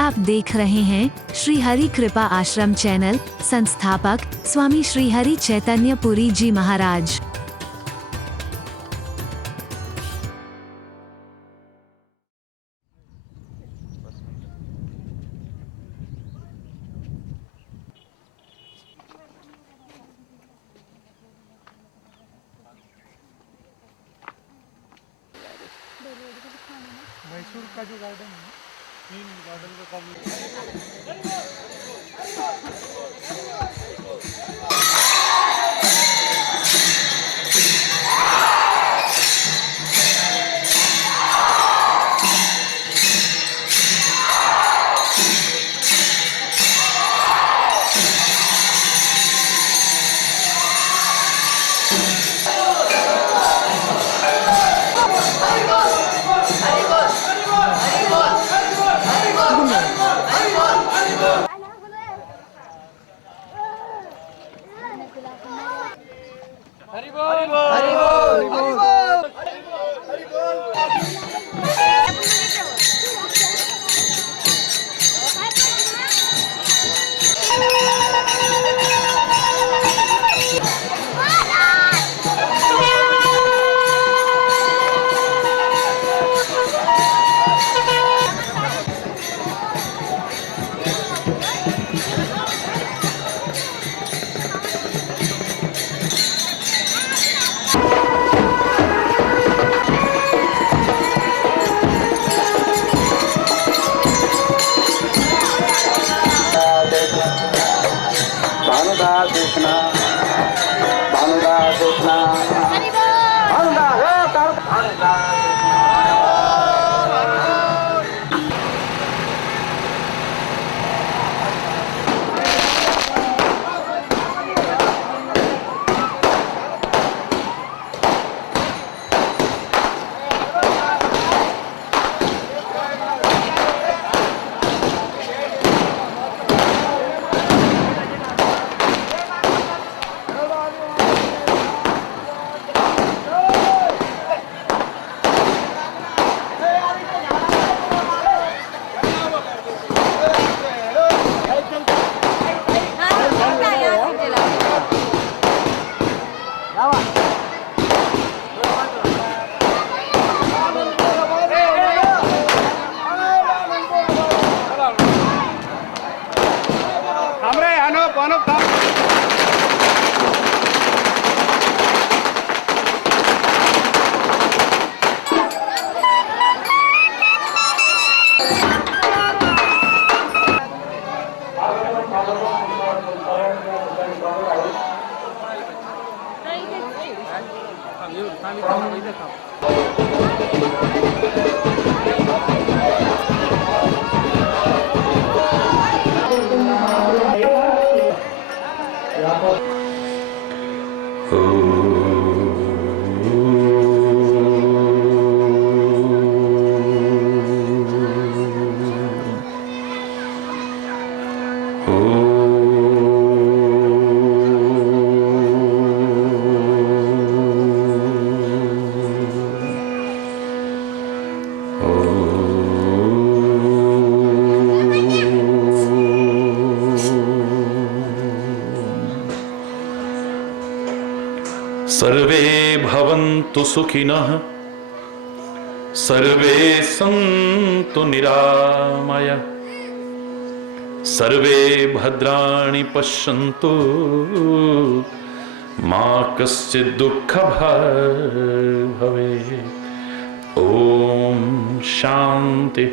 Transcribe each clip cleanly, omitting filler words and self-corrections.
आप देख रहे हैं श्री हरि कृपा आश्रम चैनल। संस्थापक स्वामी श्री हरि चैतन्य पुरी जी महाराज। मैसूर का जो गार्डन है, 3 गार्डन का कॉम्बिनेशन। हरि बोल, हरि बोल, हरि बोल, हरि बोल। भानुदास कृष्णा, भानुदास कृष्णा, भानुदास। सर्वे भवन्तु सुखिनः, सर्वे सन्तु निरामयः, सर्वे भद्राणि पश्यन्तु, मा कश्चित् दुःखभाग् भवेत्। ओम शांति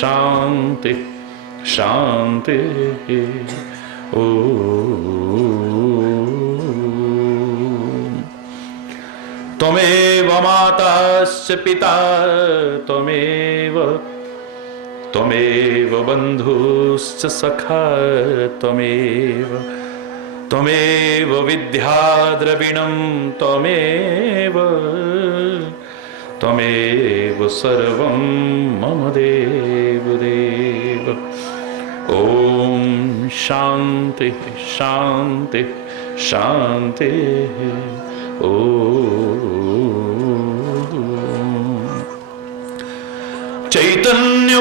शांति शांति। त्वमेव माताश्च पिता त्वमेव, त्वमेव बन्धुश्च सखा त्वमेव, त्वमेव विद्या द्रविणं त्वमेव, त्वमेव सर्वं मम देवदेव। ओम शांति शांति शांति। चैतन्य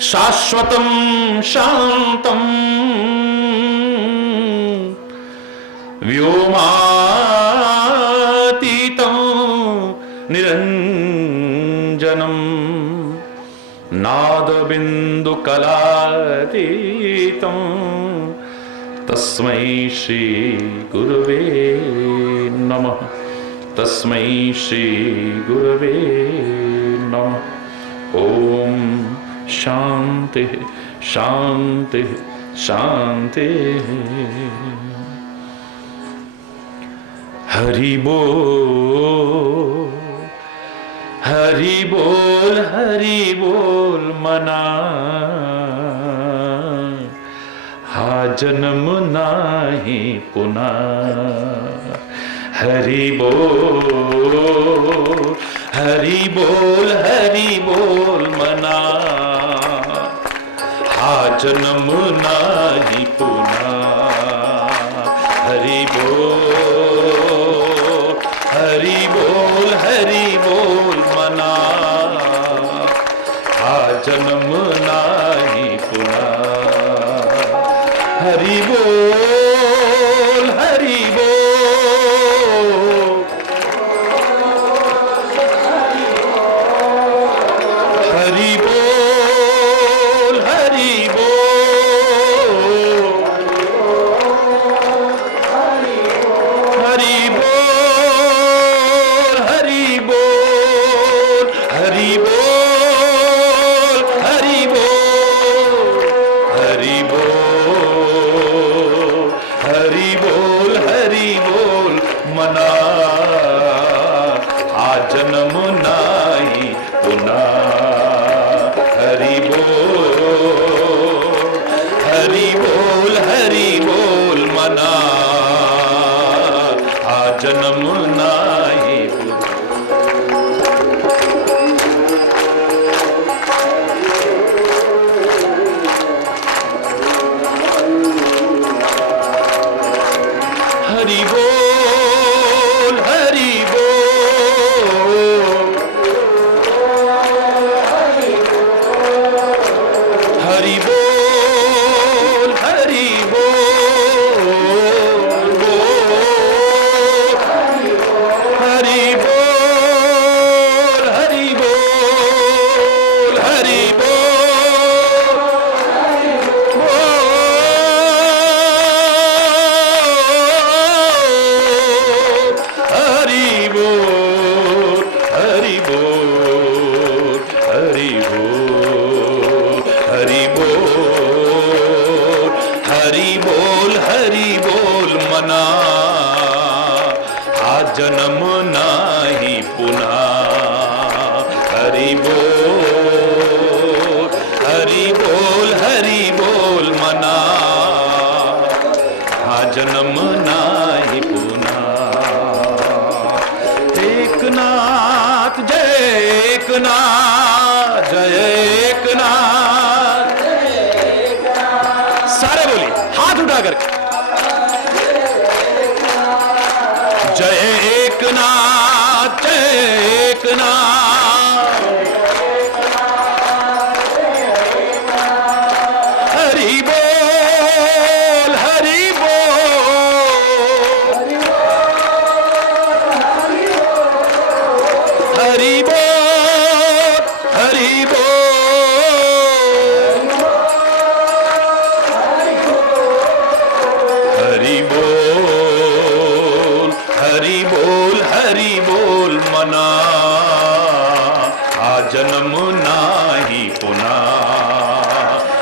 शाश्वतं शान्तं व्योमातीतं निरञ्जनं नादबिन्दुकलातीतं तस्मै श्री गुरुवे नमः। तस्मै श्री गुरुवे नमः। ओम शांति शांति शांति। हरि बोल हरि बोल हरि बोल मना, हा जन्म नाही पुन्हा। हरि बोल हरि बोल हरि बोल मना, हा जन्म नाही पुन्हा। हरि बोल हरि बोल हरि बोल मना, हा जन्म नाही पुन्हा। हरि बोल हरि बोल हरि बोल हरि बोल हरि बोल हरि बोल हरि बोल हरि बोल हरि बोल हरि बोल हरि बोल मना, आ जन्म नाही पुन्हा। हरि बोल हरि बोल मना, आ जन्म नाही पुन्हा। हरि बोल हरि बोल हरि बोल हरि बोल हरि बोल हरि बोल हरि बोल हरि बोल हरि बोल हरि बोल हरि बोल हरि बोल मना, आ जन्म नाही पुन्हा। हरि बोल हरि बोल हरि बोल मना, आ जन्म नाही पुन्हा। एकनाथ जय एकनाथ जय एकनाथ। सारे बोलिए हाथ उठा करके जय एकनाथ जय एकनाथ। हरि बोल हरि बोल हरि बोल हरि बोल हरि बोल हरि बोल हरि बोल मना, आ जन्म नाही पुन्हा।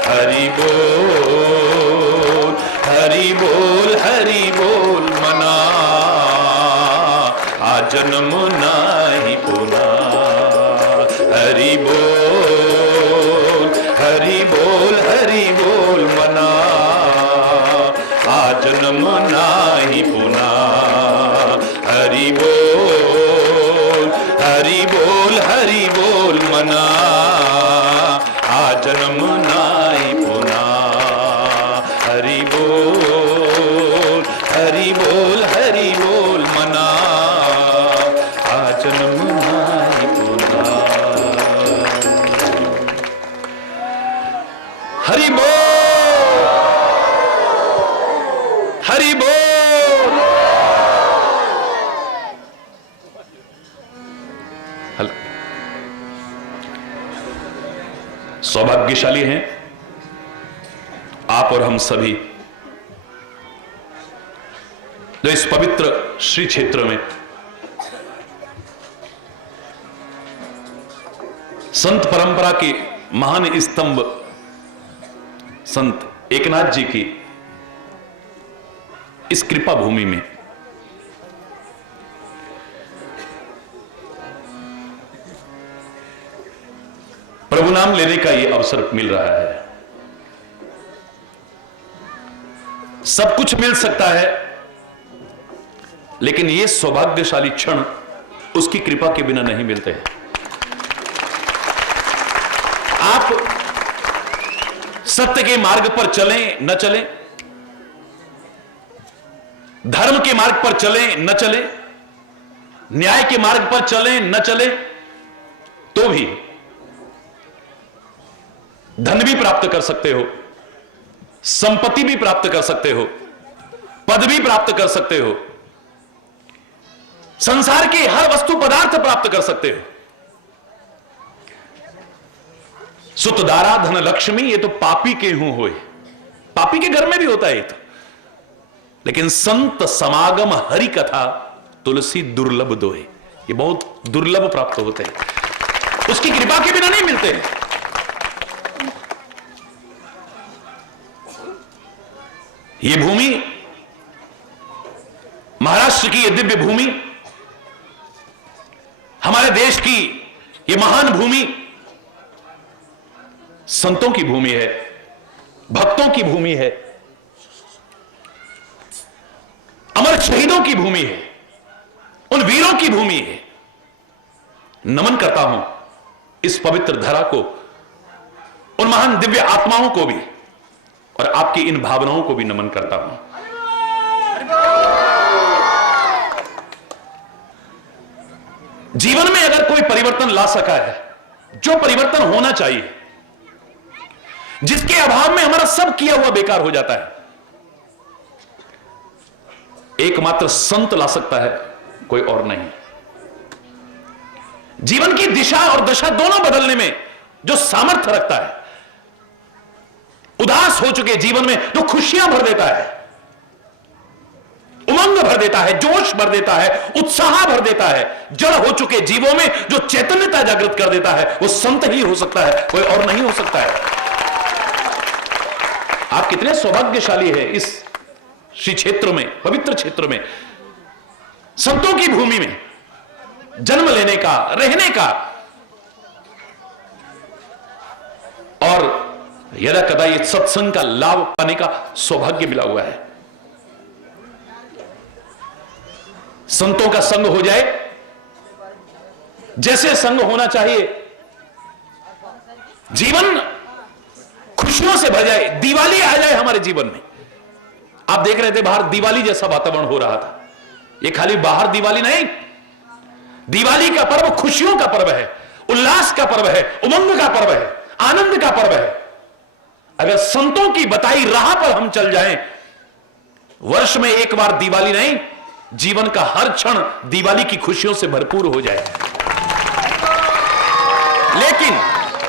हरि बोल हरि बोल हरि बोल मना, आ जन्म नाही पुन्हा। हरि बोल हरि बोल हरि बोल मना, आ जन्म नाही पुन्हा। हरि बोल हरि बोल हरि बोल मना, आ जन्म नाही पुन्हा। हरि बोल हरि बोल हरि बोल मना, आ हरि बोल, हरि बोल। सौभाग्यशाली हैं आप और हम सभी जो इस पवित्र श्री क्षेत्र में संत परंपरा के महान स्तंभ संत एकनाथ जी की इस कृपा भूमि में प्रभु नाम लेने का यह अवसर मिल रहा है। सब कुछ मिल सकता है, लेकिन यह सौभाग्यशाली क्षण उसकी कृपा के बिना नहीं मिलते हैं। आप सत्य के मार्ग पर चलें न चलें, धर्म के मार्ग पर चलें न चलें, न्याय के मार्ग पर चलें न चलें, तो भी धन भी प्राप्त कर सकते हो, संपत्ति भी प्राप्त कर सकते हो, पद भी प्राप्त कर सकते हो, संसार के हर वस्तु पदार्थ प्राप्त कर सकते हो। सुत दारा धन लक्ष्मी, ये तो पापी के हूं होए, पापी के घर में भी होता है ये तो। लेकिन संत समागम हरि कथा तुलसी दुर्लभ दोए, ये बहुत दुर्लभ प्राप्त होते हैं, उसकी कृपा के बिना नहीं मिलते हैं। ये भूमि, महाराष्ट्र की ये दिव्य भूमि, हमारे देश की ये महान भूमि संतों की भूमि है, भक्तों की भूमि है, अमर शहीदों की भूमि है, उन वीरों की भूमि है। नमन करता हूं इस पवित्र धरा को, उन महान दिव्य आत्माओं को भी, और आपकी इन भावनाओं को भी नमन करता हूं। जीवन में अगर कोई परिवर्तन ला सका है, जो परिवर्तन होना चाहिए, जिसके अभाव में हमारा सब किया हुआ बेकार हो जाता है, एकमात्र संत ला सकता है, कोई और नहीं। जीवन की दिशा और दशा दोनों बदलने में जो सामर्थ्य रखता है, उदास हो चुके जीवन में जो खुशियां भर देता है, उमंग भर देता है, जोश भर देता है, उत्साह भर देता है, जड़ हो चुके जीवों में जो चैतन्यता जागृत कर देता है, वो संत ही हो सकता है, कोई और नहीं हो सकता है। आप कितने सौभाग्यशाली हैं इस श्री क्षेत्र में, पवित्र क्षेत्र में, संतों की भूमि में जन्म लेने का, रहने का, और यदा कदा ये सत्संग का लाभ पाने का सौभाग्य मिला हुआ है। संतों का संग हो जाए, जैसे संग होना चाहिए, जीवन खुशियों से भर जाए, दिवाली आ जाए हमारे जीवन में। आप देख रहे थे बाहर दिवाली जैसा वातावरण हो रहा था। ये खाली बाहर दिवाली नहीं, दिवाली का पर्व खुशियों का पर्व है, उल्लास का पर्व है, उमंग का पर्व है, आनंद का पर्व है। अगर संतों की बताई राह पर हम चल जाएं, वर्ष में एक बार दिवाली नहीं, जीवन का हर क्षण दिवाली की खुशियों से भरपूर हो जाए।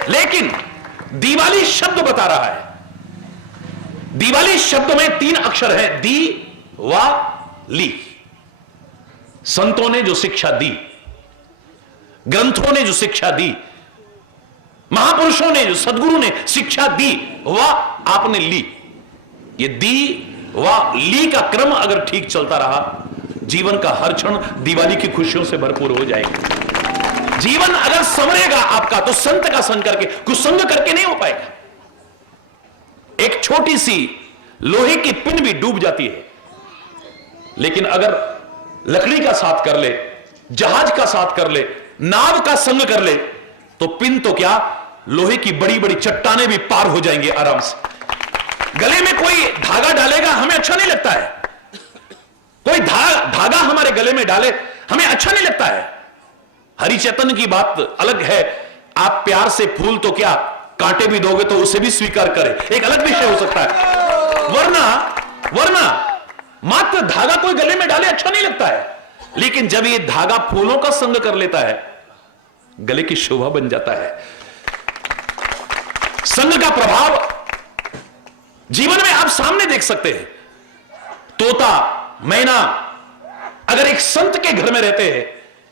लेकिन दिवाली शब्द बता रहा है, दिवाली शब्द में 3 अक्षर है, दी वा ली। संतों ने जो शिक्षा दी, ग्रंथों ने जो शिक्षा दी, महापुरुषों ने जो, सदगुरु ने शिक्षा दी, वह आपने ली। ये दी वा ली का क्रम अगर ठीक चलता रहा, जीवन का हर क्षण दिवाली की खुशियों से भरपूर हो जाएगा। जीवन अगर संवरेगा आपका, तो संत का संग करके, कुसंग करके नहीं हो पाएगा। एक छोटी सी लोहे की पिन भी डूब जाती है, लेकिन अगर लकड़ी का साथ कर ले, जहाज का साथ कर ले, नाव का संग कर ले, तो पिन तो क्या, लोहे की बड़ी बड़ी चट्टानें भी पार हो जाएंगे आराम से। गले में कोई धागा डालेगा, हमें अच्छा नहीं लगता है। कोई धागा हमारे गले में डाले, हमें अच्छा नहीं लगता है। हरि चैतन्य की बात अलग है। आप प्यार से फूल तो क्या, कांटे भी दोगे तो उसे भी स्वीकार करे, एक अलग विषय हो सकता है। वरना मात्र धागा कोई गले में डाले अच्छा नहीं लगता है, लेकिन जब ये धागा फूलों का संग कर लेता है, गले की शोभा बन जाता है। संग का प्रभाव जीवन में आप सामने देख सकते हैं। तोता, मैना अगर एक संत के घर में रहते हैं,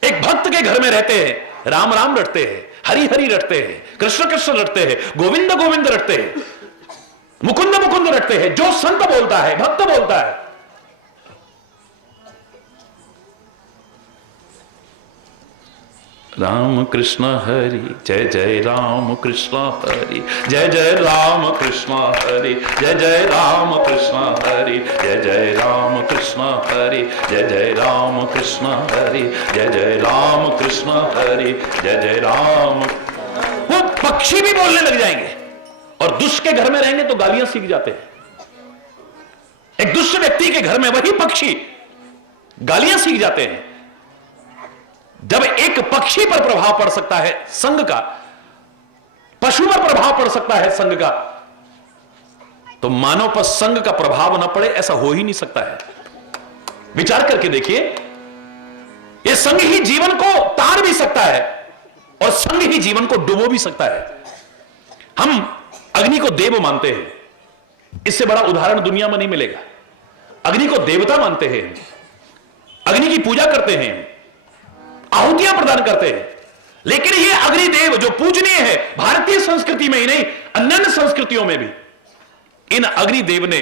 एक भक्त के घर में रहते हैं, राम राम रटते हैं, हरि हरि रटते हैं, कृष्ण कृष्ण रटते हैं, गोविंद गोविंद रटते हैं, मुकुंद मुकुंद रटते हैं, जो संत बोलता है, भक्त बोलता है, राम कृष्ण हरि जय जय राम कृष्ण हरि जय जय राम कृष्ण हरि जय जय राम कृष्ण हरि जय जय राम कृष्ण हरि जय जय राम कृष्ण हरि जय जय राम कृष्ण हरि जय जय राम। वो पक्षी भी बोलने लग जाएंगे, और दुष्ट के घर में रहेंगे तो गालियां सीख जाते हैं। एक दुष्ट व्यक्ति के घर में वही पक्षी गालियां सीख जाते हैं। जब एक पक्षी पर प्रभाव पड़ सकता है संग का, पशु पर प्रभाव पड़ सकता है संग का, तो मानव पर संग का प्रभाव न पड़े ऐसा हो ही नहीं सकता है। विचार करके देखिए, यह संग ही जीवन को तार भी सकता है और संग ही जीवन को डुबो भी सकता है। हम अग्नि को देव मानते हैं, इससे बड़ा उदाहरण दुनिया में नहीं मिलेगा। अग्नि को देवता मानते हैं, अग्नि की पूजा करते हैं, आहुतियां प्रदान करते हैं, लेकिन यह अग्निदेव जो पूजनीय है भारतीय संस्कृति में ही नहीं, अन्य संस्कृतियों में भी, इन अग्निदेव ने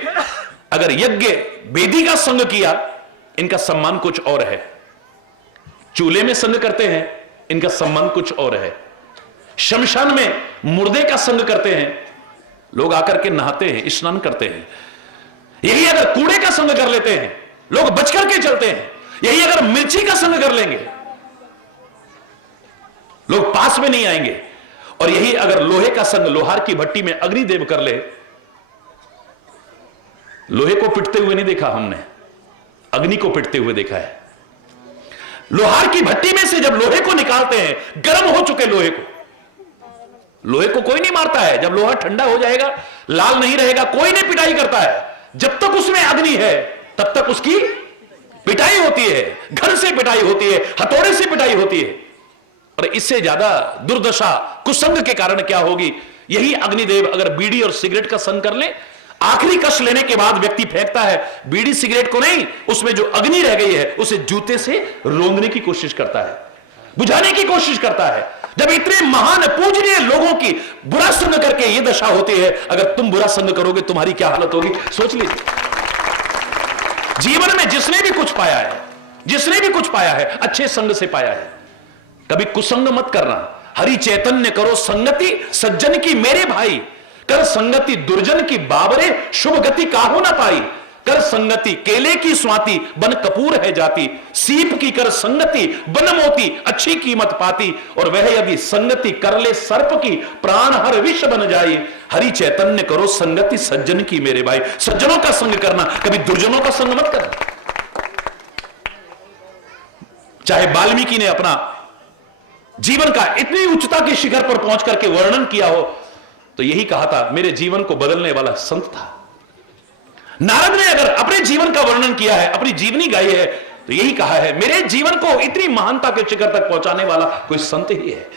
अगर यज्ञ वेदी का संग किया, इनका सम्मान कुछ और है। चूल्हे में संग करते हैं, इनका सम्मान कुछ और है। शमशान में मुर्दे का संग करते हैं, लोग आकर के नहाते हैं, स्नान करते हैं। यही अगर कूड़े का संग कर लेते हैं, लोग बच करके चलते हैं। यही अगर मिर्ची का संग कर लेंगे, लोग पास में नहीं आएंगे। और यही अगर लोहे का संग लोहार की भट्टी में अग्निदेव कर ले, लोहे को पिटते हुए नहीं देखा हमने, अग्नि को पिटते हुए देखा है। लोहार की भट्टी में से जब लोहे को निकालते हैं, गर्म हो चुके लोहे को कोई नहीं मारता है। जब लोहा ठंडा हो जाएगा, लाल नहीं रहेगा, कोई नहीं पिटाई करता है। जब तक उसमें अग्नि है तब तक उसकी पिटाई होती है, घर से पिटाई होती है, हथौड़े से पिटाई होती है। और इससे ज्यादा दुर्दशा कुसंग के कारण क्या होगी? यही अग्निदेव अगर बीड़ी और सिगरेट का संग कर ले, आखिरी कश लेने के बाद व्यक्ति फेंकता है, बीड़ी सिगरेट को नहीं, उसमें जो अग्नि रह गई है उसे जूते से रोंदने की कोशिश करता है, बुझाने की कोशिश करता है। जब इतने महान पूजनीय लोगों की बुरा संग करके यह दशा होती है, अगर तुम बुरा संग करोगे तुम्हारी क्या हालत होगी, सोच लीजिए। जीवन में जिसने भी कुछ पाया है, जिसने भी कुछ पाया है, अच्छे संग से पाया है। कभी कुसंग मत करना। हरि चैतन्य करो संगति सज्जन की मेरे भाई, कर संगति दुर्जन की बाबरे शुभ गति काहू ना पाई। कर संगति केले की स्वाति बन कपूर है जाती, सीप की कर संगति बन मोती अच्छी कीमत पाती। और वह यदि संगति कर ले सर्प की प्राण हर विष बन जाई। हरि चैतन्य करो संगति सज्जन की मेरे भाई। सज्जनों का संग करना, कभी दुर्जनों का संग मत करना। चाहे वाल्मीकि ने अपना जीवन का इतनी उच्चता के शिखर पर पहुंच करके वर्णन किया हो, तो यही कहा था, मेरे जीवन को बदलने वाला संत था। नारद ने अगर अपने जीवन का वर्णन किया है, अपनी जीवनी गाई है, तो यही कहा है, मेरे जीवन को इतनी महानता के शिखर तक पहुंचाने वाला कोई संत ही है।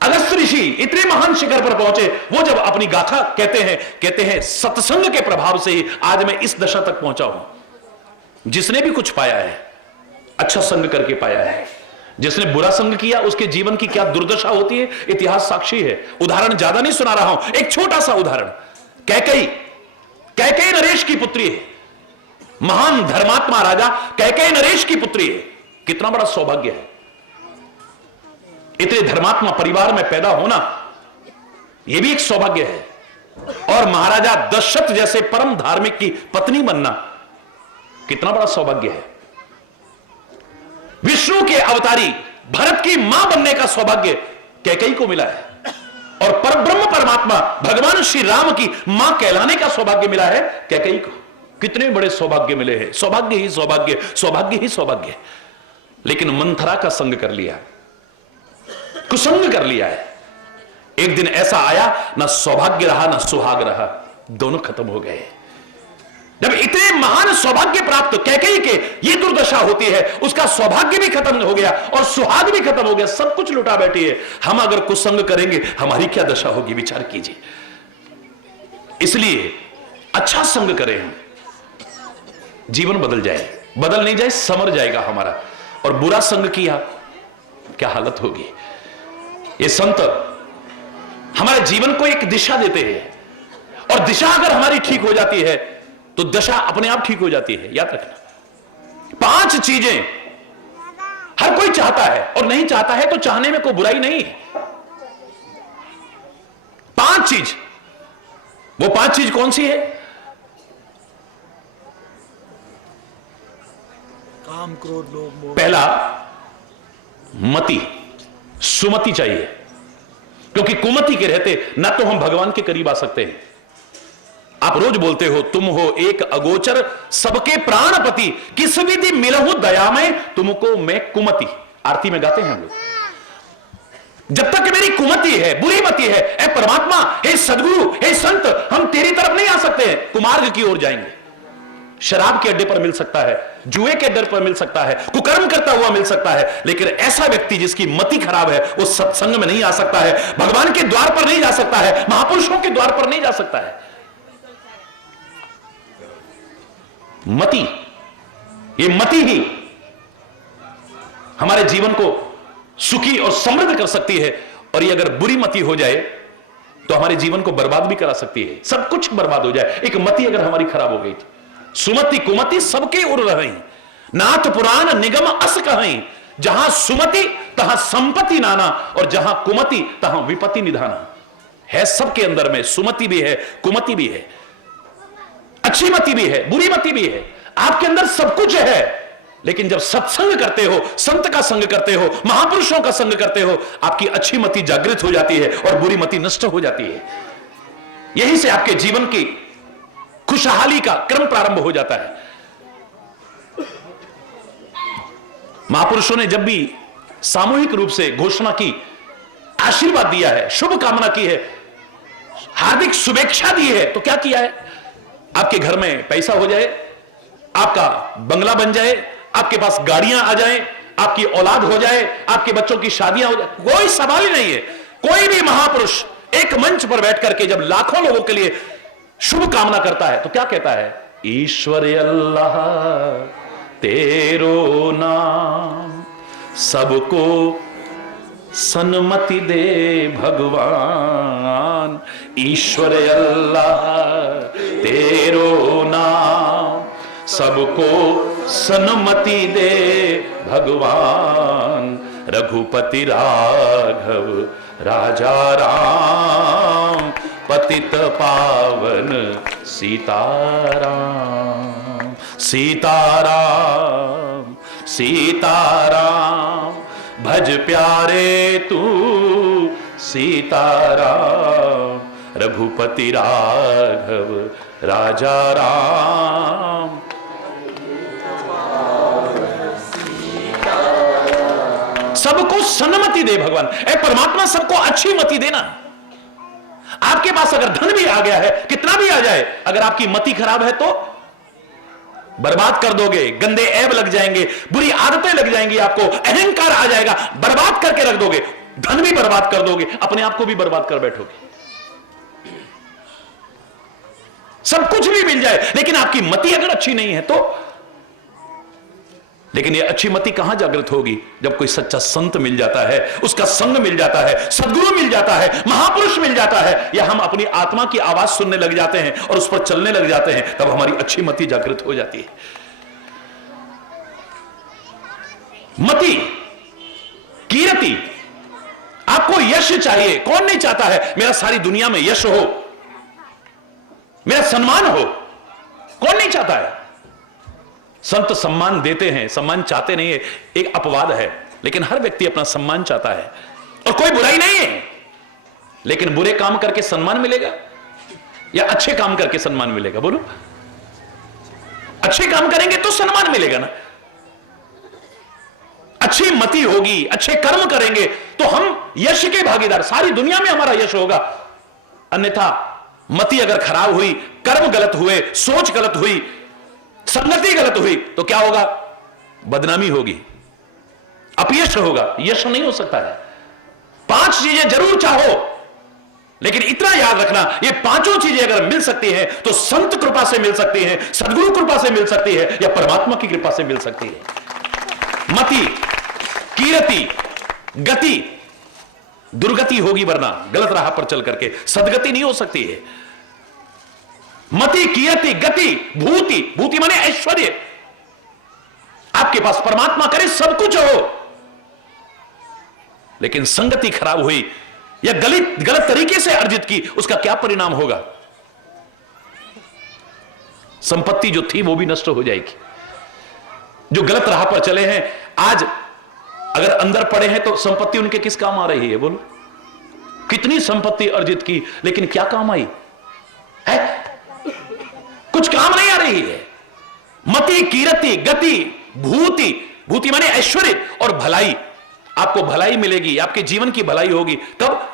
अगस्त्य ऋषि इतने महान शिखर पर पहुंचे, वो जब अपनी गाथा कहते हैं सत्संग के प्रभाव से ही आज मैं इस दशा तक पहुंचा हूं। जिसने भी कुछ पाया है, अच्छा संग करके पाया है। जिसने बुरा संग किया, उसके जीवन की क्या दुर्दशा होती है, इतिहास साक्षी है। उदाहरण ज्यादा नहीं सुना रहा हूं, एक छोटा सा उदाहरण। कैकेयी नरेश की पुत्री है, महान धर्मात्मा राजा कैकेयी नरेश की पुत्री है। कितना बड़ा सौभाग्य है इतने धर्मात्मा परिवार में पैदा होना, यह भी एक सौभाग्य है। और महाराजा दशरथ जैसे परम धार्मिक की पत्नी बनना कितना बड़ा सौभाग्य है। विष्णु के अवतारी भरत की मां बनने का सौभाग्य कैकेयी को मिला है। और परब्रह्म परमात्मा भगवान श्री राम की मां कहलाने का सौभाग्य मिला है कैकेयी को। कितने बड़े सौभाग्य मिले हैं। सौभाग्य ही सौभाग्य, सौभाग्य ही सौभाग्य। लेकिन मंथरा का संग कर लिया, कुसंग कर लिया है। एक दिन ऐसा आया, ना सौभाग्य रहा ना सुहाग रहा, दोनों खत्म हो गए। जब इतने महान सौभाग्य प्राप्त कैकेयी के ये दुर्दशा होती है, उसका सौभाग्य भी खत्म हो गया और सुहाग भी खत्म हो गया, सब कुछ लुटा बैठी है। हम अगर कुसंग करेंगे हमारी क्या दशा होगी, विचार कीजिए। इसलिए अच्छा संग करें, हम जीवन बदल जाए, बदल नहीं जाए समर जाएगा हमारा। और बुरा संग किया क्या हालत होगी। ये संत हमारे जीवन को एक दिशा देते हैं, और दिशा अगर हमारी ठीक हो जाती है तो दशा अपने आप ठीक हो जाती है। याद रखना, 5 चीजें हर कोई चाहता है, और नहीं चाहता है तो चाहने में कोई बुराई नहीं है। 5 चीज, वो 5 चीज कौन सी है? काम, क्रोध, लोभ, मोह। पहला, मति, सुमति चाहिए, क्योंकि कुमति के रहते ना तो हम भगवान के करीब आ सकते हैं। आप रोज बोलते हो तुम हो एक अगोचर सबके प्राणपति, किस विधि मिलहु दया में तुमको मैं कुमति। आरती में गाते हैं हम लोग। जब तक मेरी कुमति है, बुरी मति है, ए परमात्मा, हे सदगुरु, हे संत, हम तेरी तरफ नहीं आ सकते हैं, कुमार्ग की ओर जाएंगे। शराब के अड्डे पर मिल सकता है, जुए के अड्डे पर मिल सकता है, कुकर्म करता हुआ मिल सकता है, लेकिन ऐसा व्यक्ति जिसकी मति खराब है वो सत्संग में नहीं आ सकता है, भगवान के द्वार पर नहीं जा सकता है, महापुरुषों के द्वार पर नहीं जा सकता है। मति, ये मति ही हमारे जीवन को सुखी और समृद्ध कर सकती है, और ये अगर बुरी मति हो जाए तो हमारे जीवन को बर्बाद भी करा सकती है, सब कुछ बर्बाद हो जाए। एक मति अगर हमारी खराब हो गई तो सुमति कुमति सबके उड़ रही, नाथ पुराण निगम अस कहीं, जहां सुमति तहां संपत्ति नाना, और जहां कुमति तहां विपत्ति निधाना। है सबके अंदर में, सुमति भी है, कुमति भी है, अच्छी मति भी है, बुरी मति भी है, आपके अंदर सब कुछ है। लेकिन जब सत्संग करते हो, संत का संग करते हो, महापुरुषों का संग करते हो, आपकी अच्छी मति जागृत हो जाती है और बुरी मति नष्ट हो जाती है। यहीं से आपके जीवन की खुशहाली का क्रम प्रारंभ हो जाता है। महापुरुषों ने जब भी सामूहिक रूप से घोषणा की, आशीर्वाद दिया है, शुभ कामना की है, हार्दिक शुभेच्छा दी है, तो क्या किया है? आपके घर में पैसा हो जाए, आपका बंगला बन जाए, आपके पास गाड़ियां आ जाएं, आपकी औलाद हो जाए, आपके बच्चों की शादियां हो जाए, कोई सवाल ही नहीं है। कोई भी महापुरुष एक मंच पर बैठ करके जब लाखों लोगों के लिए शुभ कामना करता है तो क्या कहता है? ईश्वर अल्लाह तेरो नाम, सबको सन्मति दे भगवान। ईश्वर अल्लाह तेरो नाम, सबको सन्मति दे भगवान। रघुपति राघव राजा राम, पतित पावन सीताराम। सीताराम सीताराम, भज प्यारे तू सीताराम। रघुपति राघव राजा राम। सबको सन्मति दे भगवान। ए परमात्मा, सबको अच्छी मति देना। आपके पास अगर धन भी आ गया है, कितना भी आ जाए, अगर आपकी मति खराब है तो बर्बाद कर दोगे। गंदे ऐब लग जाएंगे, बुरी आदतें लग जाएंगी, आपको अहंकार आ जाएगा, बर्बाद करके रख दोगे। धन भी बर्बाद कर दोगे, अपने आप को भी बर्बाद कर बैठोगे। सब कुछ भी मिल जाए, लेकिन आपकी मति अगर अच्छी नहीं है तो। लेकिन ये अच्छी मति कहां जागृत होगी? जब कोई सच्चा संत मिल जाता है, उसका संग मिल जाता है, सद्गुरु मिल जाता है, महापुरुष मिल जाता है, या हम अपनी आत्मा की आवाज सुनने लग जाते हैं और उस पर चलने लग जाते हैं, तब हमारी अच्छी मति जागृत हो जाती है। मति, कीर्ति, आपको यश चाहिए। कौन नहीं चाहता है मेरा सारी दुनिया में यश हो, मेरा सम्मान हो? कौन नहीं चाहता है? संत सम्मान देते हैं, सम्मान चाहते नहीं है, एक अपवाद है। लेकिन हर व्यक्ति अपना सम्मान चाहता है, और कोई बुराई नहीं है। लेकिन बुरे काम करके सम्मान मिलेगा या अच्छे काम करके सम्मान मिलेगा? बोलो। अच्छे काम करेंगे तो सम्मान मिलेगा ना। अच्छी मति होगी, अच्छे कर्म करेंगे तो हम यश के भागीदार, सारी दुनिया में हमारा यश होगा। अन्यथा मति अगर खराब हुई, कर्म गलत हुए, सोच गलत हुई, संगति गलत हुई तो क्या होगा? बदनामी होगी, अपयश होगा, यश नहीं हो सकता है। 5 चीजें जरूर चाहो, लेकिन इतना याद रखना, ये 5 चीजें अगर मिल सकती हैं तो संत कृपा से मिल सकती हैं, सदगुरु कृपा से मिल सकती है, या परमात्मा की कृपा से मिल सकती है। मति, कीरति, गति, दुर्गति होगी वरना गलत राह पर चल करके सदगति नहीं हो सकती है। मति, कीरति, गति, भूति, भूति माने ऐश्वर्य, आपके पास परमात्मा करे सब कुछ हो, लेकिन संगति खराब हुई या गलत तरीके से अर्जित की, उसका क्या परिणाम होगा? संपत्ति जो थी वो भी नष्ट हो जाएगी। जो गलत राह पर चले हैं आज अगर अंदर पड़े हैं तो संपत्ति उनके किस काम आ रही है? बोलो, कितनी संपत्ति अर्जित की लेकिन क्या काम आई है? कुछ काम नहीं आ रही है। मति, कीरति, गति, भूति, भूति माने ऐश्वर्य और भलाई, आपको भलाई मिलेगी, आपके जीवन की भलाई होगी कब?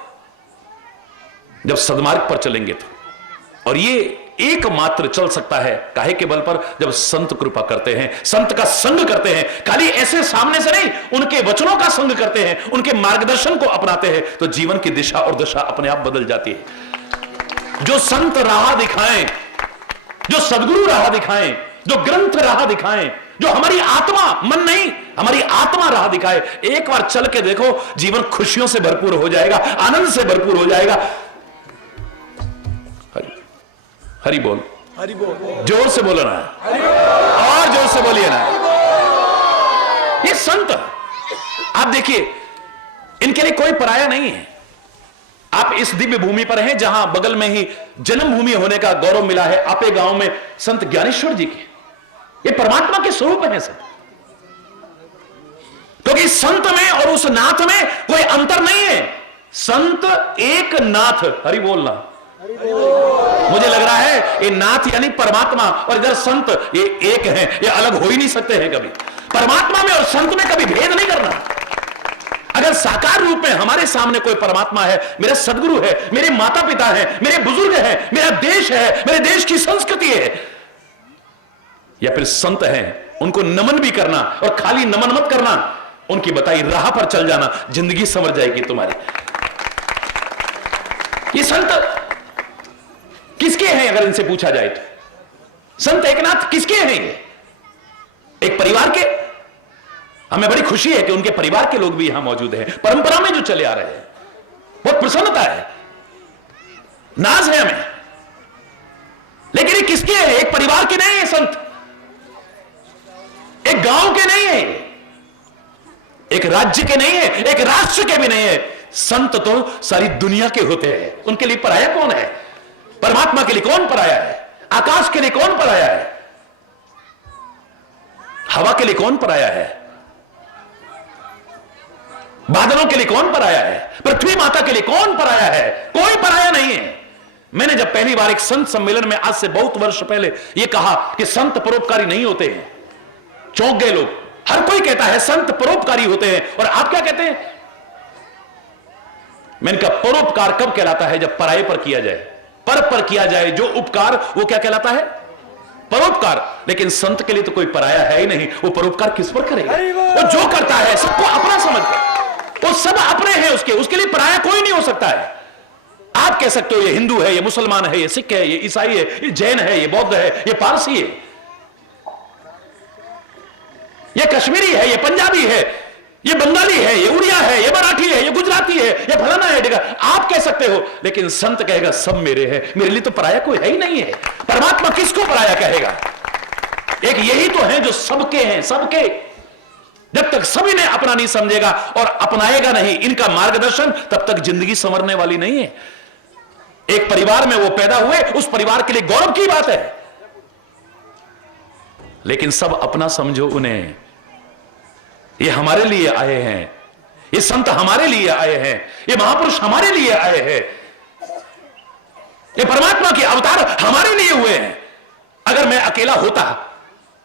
जब सदमार्ग पर चलेंगे तो। और ये एकमात्र चल सकता है काहे के बल पर? जब संत कृपा करते हैं, संत का संग करते हैं, खाली ऐसे सामने से नहीं, उनके वचनों का संग करते हैं, उनके मार्गदर्शन को अपनाते हैं तो जीवन की दिशा और दशा अपने आप बदल जाती है। जो संत राह दिखाएं, जो सदगुरु राह दिखाएं, जो ग्रंथ राह दिखाएं, जो हमारी आत्मा, मन नहीं, हमारी आत्मा राह दिखाए, एक बार चल के देखो, जीवन खुशियों से भरपूर हो जाएगा, आनंद से भरपूर हो जाएगा। हरि बोल, हरि बोल, जोर से बोलो ना, और जोर से बोलिए ना। ये संत आप देखिए, इनके लिए कोई पराया नहीं है। आप इस दिव्य भूमि पर हैं जहां बगल में ही जन्मभूमि होने का गौरव मिला है, आपे गांव में संत ज्ञानेश्वर जी के, ये परमात्मा के स्वरूप हैं सब। क्योंकि संत में और उस नाथ में कोई अंतर नहीं है। संत एक नाथ, हरि बोलना, मुझे लग रहा है ये नाथ यानी परमात्मा और इधर संत, ये एक हैं, ये अलग हो ही नहीं सकते हैं कभी। परमात्मा में और संत में कभी भेद नहीं करना। अगर साकार रूप में हमारे सामने कोई परमात्मा है, मेरा सदगुरु है, मेरे माता पिता है, मेरे बुजुर्ग है, मेरा देश है, मेरे देश की संस्कृति है, या फिर संत हैं, उनको नमन भी करना, और खाली नमन मत करना, उनकी बताई राह पर चल जाना, जिंदगी संवर जाएगी तुम्हारी। ये संत किसके हैं अगर इनसे पूछा जाए तो? संत एकनाथ किसके हैं ये? एक परिवार के। हमें बड़ी खुशी है कि उनके परिवार के लोग भी यहां मौजूद हैं, परंपरा में जो चले आ रहे हैं, बहुत प्रसन्नता है, नाज है हमें। लेकिन ये किसके हैं? एक परिवार के नहीं है संत, एक गांव के नहीं है, एक राज्य के नहीं है, एक राष्ट्र के भी नहीं है। संत तो सारी दुनिया के होते हैं। उनके लिए पराया कौन है? परमात्मा के लिए कौन पराया है? आकाश के लिए कौन पराया है? हवा के लिए कौन पराया है? बादलों के लिए कौन पराया है? पृथ्वी माता के लिए कौन पराया है? कोई पराया नहीं है। मैंने जब पहली बार एक संत सम्मेलन में आज से बहुत वर्ष पहले यह कहा कि संत परोपकारी नहीं होते हैं, चौंक गए लोग। हर कोई कहता है संत परोपकारी होते हैं, और आप क्या कहते हैं? मैंने कहा परोपकार कब कहलाता है? जब पराये पर किया जाए, पर किया जाए जो उपकार, वो क्या कहलाता है? परोपकार। लेकिन संत के लिए तो कोई पराया है ही नहीं, वो परोपकार किस पर करेगा? वो जो करता है सबको अपना समझकर, वो सब अपने हैं उसके लिए पराया कोई नहीं हो सकता है। आप कह सकते हो ये हिंदू है, ये मुसलमान है, ये सिख है, ये ईसाई है, ये जैन है, ये बौद्ध है, ये पारसी है, ये कश्मीरी है, ये पंजाबी है, ये बंगाली है, ये उड़िया है, ये मराठी है, ये गुजराती है, ये फलाना है, ठीक है, आप कह सकते हो। लेकिन संत कहेगा सब मेरे हैं, मेरे लिए तो पराया कोई है ही नहीं है। परमात्मा किसको पराया कहेगा? एक यही तो है जो सबके हैं, सबके। जब तक सभी ने अपना नहीं समझेगा और अपनाएगा नहीं इनका मार्गदर्शन, तब तक जिंदगी संवरने वाली नहीं है। एक परिवार में वो पैदा हुए, उस परिवार के लिए गौरव की बात है, लेकिन सब अपना समझो उन्हें। ये हमारे लिए आए हैं, ये संत हमारे लिए आए हैं, ये महापुरुष हमारे लिए आए हैं, ये परमात्मा के अवतार हमारे लिए हुए हैं। अगर मैं अकेला होता,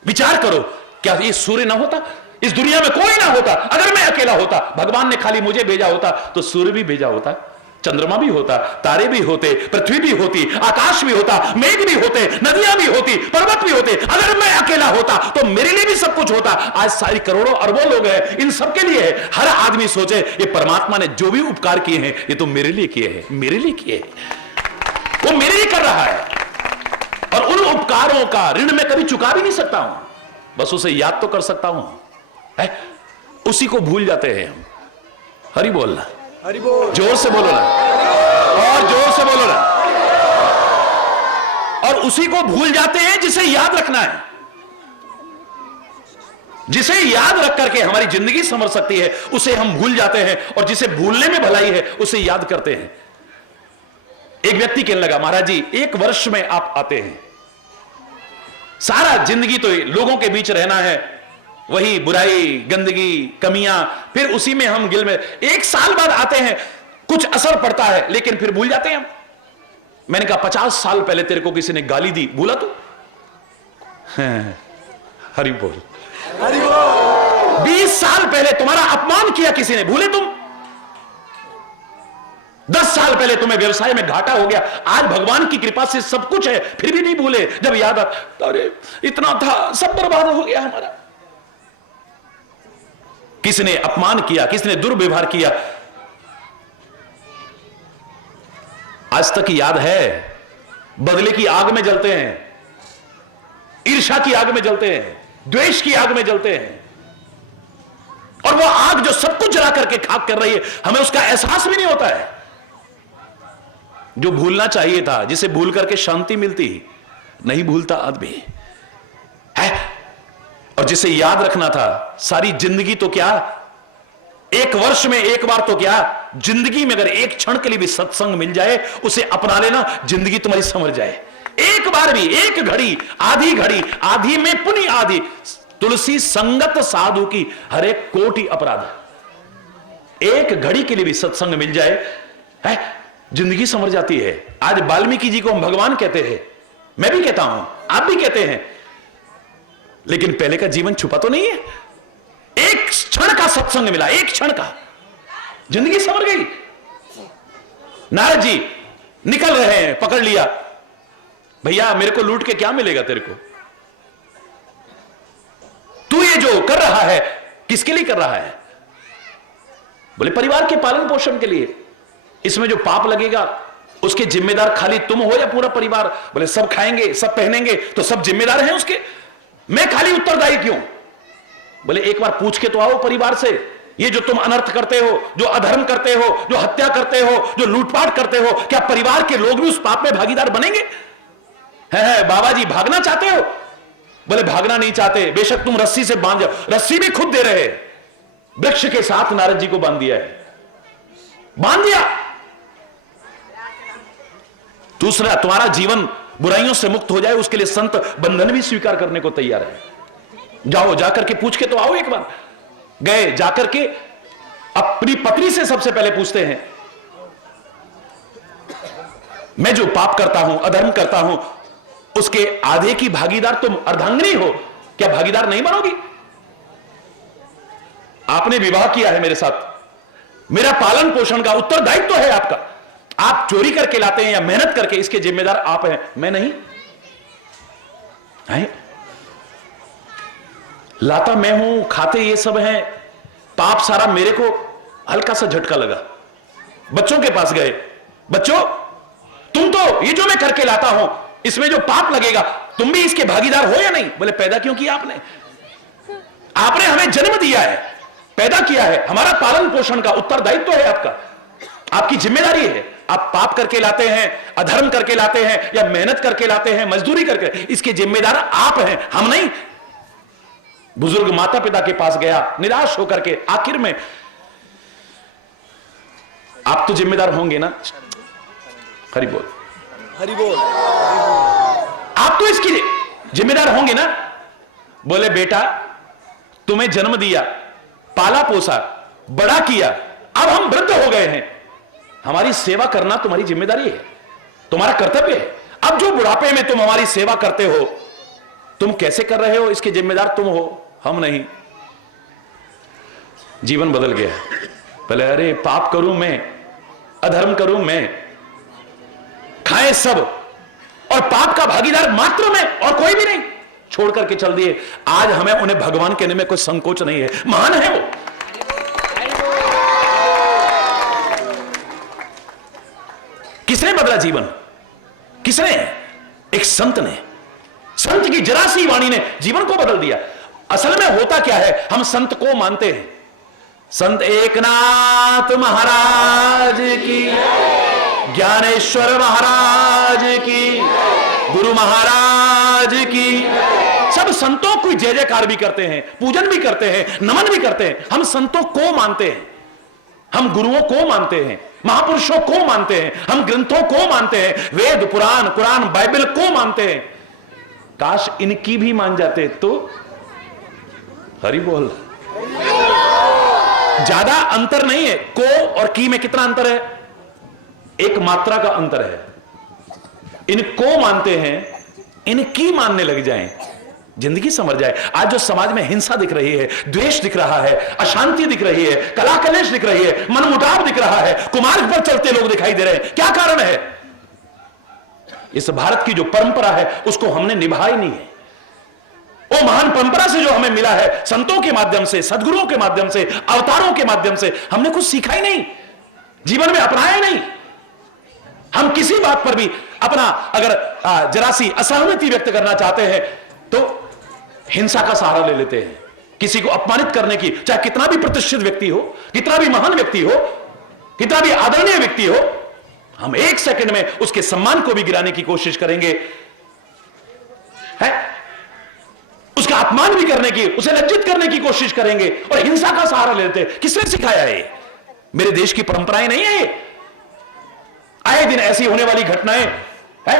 विचार करो, क्या ये सूर्य ना होता, इस दुनिया में कोई ना होता, अगर मैं अकेला होता, भगवान ने खाली मुझे भेजा होता तो सूर्य भी भेजा होता, चंद्रमा भी होता, तारे भी होते, पृथ्वी भी होती, आकाश भी होता, मेघ भी होते, नदियां भी होती, पर्वत भी होते। अगर मैं अकेला होता तो मेरे लिए भी सब कुछ होता। आज सारी करोड़ों अरबों लोग हैं, इन सबके लिए है। हर आदमी सोचे ये परमात्मा ने जो भी उपकार किए हैं ये तो मेरे लिए किए हैं, मेरे लिए किए हैं, वो मेरे लिए कर रहा है। और उन उपकारों का ऋण मैं कभी चुका भी नहीं सकता हूं, बस उसे याद तो कर सकता हूं है? उसी को भूल जाते हैं हम। हरि बोलना, हरि बोल, जोर से बोलो ना, और जोर से बोलो ना। और उसी को भूल जाते हैं जिसे याद रखना है, जिसे याद रख करके हमारी जिंदगी संवर सकती है उसे हम भूल जाते हैं, और जिसे भूलने में भलाई है उसे याद करते हैं। एक व्यक्ति कहने लगा, महाराज जी 1 वर्ष में आप आते हैं, सारा जिंदगी तो लोगों के बीच रहना है, वही बुराई, गंदगी, कमियां, फिर उसी में हम गिल में, 1 साल बाद आते हैं, कुछ असर पड़ता है लेकिन फिर भूल जाते हैं हम। मैंने कहा 50 साल पहले तेरे को किसी ने गाली दी, भूला तू? हरि बोल, हरि बोल। 20 साल पहले तुम्हारा अपमान किया किसी ने, भूले तुम? 10 साल पहले तुम्हें व्यवसाय में घाटा हो गया, आज भगवान की कृपा से सब कुछ है, फिर भी नहीं भूले। जब याद आ, अरे इतना था, सब बर्बाद हो गया हमारा। किसने अपमान किया, किसने दुर्व्यवहार किया, आज तक याद है। बदले की आग में जलते हैं, ईर्ष्या की आग में जलते हैं, द्वेष की आग में जलते हैं, और वो आग जो सब कुछ जला करके खाक कर रही है, हमें उसका एहसास भी नहीं होता है। जो भूलना चाहिए था, जिसे भूल करके शांति मिलती, नहीं भूलता आदमी है। और जिसे याद रखना था, सारी जिंदगी तो क्या, 1 वर्ष में 1 बार तो क्या, जिंदगी में अगर 1 क्षण के लिए भी सत्संग मिल जाए, उसे अपना लेना, जिंदगी तुम्हारी संवर जाए। 1 बार भी, 1 घड़ी, आधी घड़ी, आधी में पुनि आधी, तुलसी संगत साधु की हर एक कोटि अपराध। 1 घड़ी के लिए भी सत्संग मिल जाए है, जिंदगी संवर जाती है। आज वाल्मीकि जी को हम भगवान कहते हैं, मैं भी कहता हूं, आप भी कहते हैं, लेकिन पहले का जीवन छुपा तो नहीं है। 1 क्षण का सत्संग मिला, 1 क्षण का, जिंदगी संवर गई। नारद जी निकल रहे हैं, पकड़ लिया, भैया मेरे को लूट के क्या मिलेगा तेरे को, तू ये जो कर रहा है किसके लिए कर रहा है? बोले परिवार के पालन पोषण के लिए। इसमें जो पाप लगेगा उसके जिम्मेदार खाली तुम हो या पूरा परिवार? बोले सब खाएंगे, सब पहनेंगे, तो सब जिम्मेदार हैं उसके, मैं खाली उत्तरदायी क्यों? बोले एक बार पूछ के तो आओ परिवार से, ये जो तुम अनर्थ करते हो, जो अधर्म करते हो, जो हत्या करते हो, जो लूटपाट करते हो, क्या परिवार के लोग भी उस पाप में भागीदार बनेंगे? है बाबा जी भागना चाहते हो? बोले भागना नहीं चाहते, बेशक तुम रस्सी से बांध जाओ, रस्सी भी खुद दे रहे, वृक्ष के साथ नारद जी को बांध दिया है, बांध दिया। दूसरा, तुम्हारा जीवन बुराइयों से मुक्त हो जाए उसके लिए संत बंधन भी स्वीकार करने को तैयार है। जाओ, जाकर के पूछ के तो आओ। एक बार गए, जाकर के अपनी पत्नी से सबसे पहले पूछते हैं, मैं जो पाप करता हूं, अधर्म करता हूं, उसके आधे की भागीदार तुम अर्धांगिनी हो, क्या भागीदार नहीं बनोगी? आपने विवाह किया है मेरे साथ, मेरा पालन पोषण का उत्तरदायित्व तो है आपका। आप चोरी करके लाते हैं या मेहनत करके, इसके जिम्मेदार आप हैं, मैं नहीं है? लाता मैं हूं, खाते ये सब हैं, पाप सारा मेरे को। हल्का सा झटका लगा, बच्चों के पास गए, बच्चों तुम तो ये जो मैं करके लाता हूं इसमें जो पाप लगेगा तुम भी इसके भागीदार हो या नहीं? बोले पैदा क्यों किया आपने? आपने हमें जन्म दिया है, पैदा किया है, हमारा पालन पोषण का उत्तरदायित्व है आपका, आपकी जिम्मेदारी है। आप पाप करके लाते हैं, अधर्म करके लाते हैं, या मेहनत करके लाते हैं, मजदूरी करके, इसके जिम्मेदार आप हैं, हम नहीं। बुजुर्ग माता पिता के पास गया निराश होकर के, आखिर में आप तो जिम्मेदार होंगे ना? हरि बोल, हरि बोल। आप तो इसकी जिम्मेदार होंगे ना? बोले बेटा तुम्हें जन्म दिया, पाला पोसा, बड़ा किया, अब हम वृद्ध हो गए हैं, हमारी सेवा करना तुम्हारी जिम्मेदारी है, तुम्हारा कर्तव्य है। अब जो बुढ़ापे में तुम हमारी सेवा करते हो, तुम कैसे कर रहे हो इसके जिम्मेदार तुम हो, हम नहीं। जीवन बदल गया। पहले अरे पाप करूं मैं, अधर्म करूं मैं, खाए सब और पाप का भागीदार मात्र मैं और कोई भी नहीं, छोड़ करके चल दिए। आज हमें उन्हें भगवान कहने में कोई संकोच नहीं है, महान है वो। किसने बदला जीवन? किसने? एक संत ने। संत की जरा सी वाणी ने जीवन को बदल दिया। असल में होता क्या है, हम संत को मानते हैं, संत एकनाथ महाराज की, ज्ञानेश्वर महाराज की, गुरु महाराज की, सब संतों को जय जयकार भी करते हैं, पूजन भी करते हैं, नमन भी करते हैं। हम संतों को मानते हैं, हम गुरुओं को मानते हैं, महापुरुषों को मानते हैं, हम ग्रंथों को मानते हैं, वेद पुराण कुरान बाइबल को मानते हैं। काश इनकी भी मान जाते तो। हरि बोल। ज्यादा अंतर नहीं है, को और की में कितना अंतर है? एक मात्रा का अंतर है। इनको मानते हैं, इनकी मानने लग जाएं, जिंदगी समझ जाए। आज जो समाज में हिंसा दिख रही है, द्वेष दिख रहा है, अशांति दिख रही है, कला कलेश दिख रही है, मनमुटाव दिख रहा है, कुमार्ग पर चलते लोग दिखाई दे रहे हैं, क्या कारण है? इस भारत की जो परंपरा है उसको हमने निभाई नहीं है। वो महान परंपरा से जो हमें मिला है, संतों के माध्यम से, सदगुरुओं के माध्यम से, अवतारों के माध्यम से, हमने कुछ सीखा ही नहीं, जीवन में अपनाया ही नहीं। हम किसी बात पर भी अपना अगर जरा सी असहमति व्यक्त करना चाहते हैं तो हिंसा का सहारा ले लेते हैं, किसी को अपमानित करने की, चाहे कितना भी प्रतिष्ठित व्यक्ति हो, कितना भी महान व्यक्ति हो, कितना भी आदरणीय व्यक्ति हो, हम एक सेकंड में उसके सम्मान को भी गिराने की कोशिश करेंगे, है? उसका अपमान भी करने की, उसे लज्जित करने की कोशिश करेंगे और हिंसा का सहारा लेते हैं। किसने सिखाया है? मेरे देश की परंपराएं नहीं है ये। आए दिन ऐसी होने वाली घटनाएं है,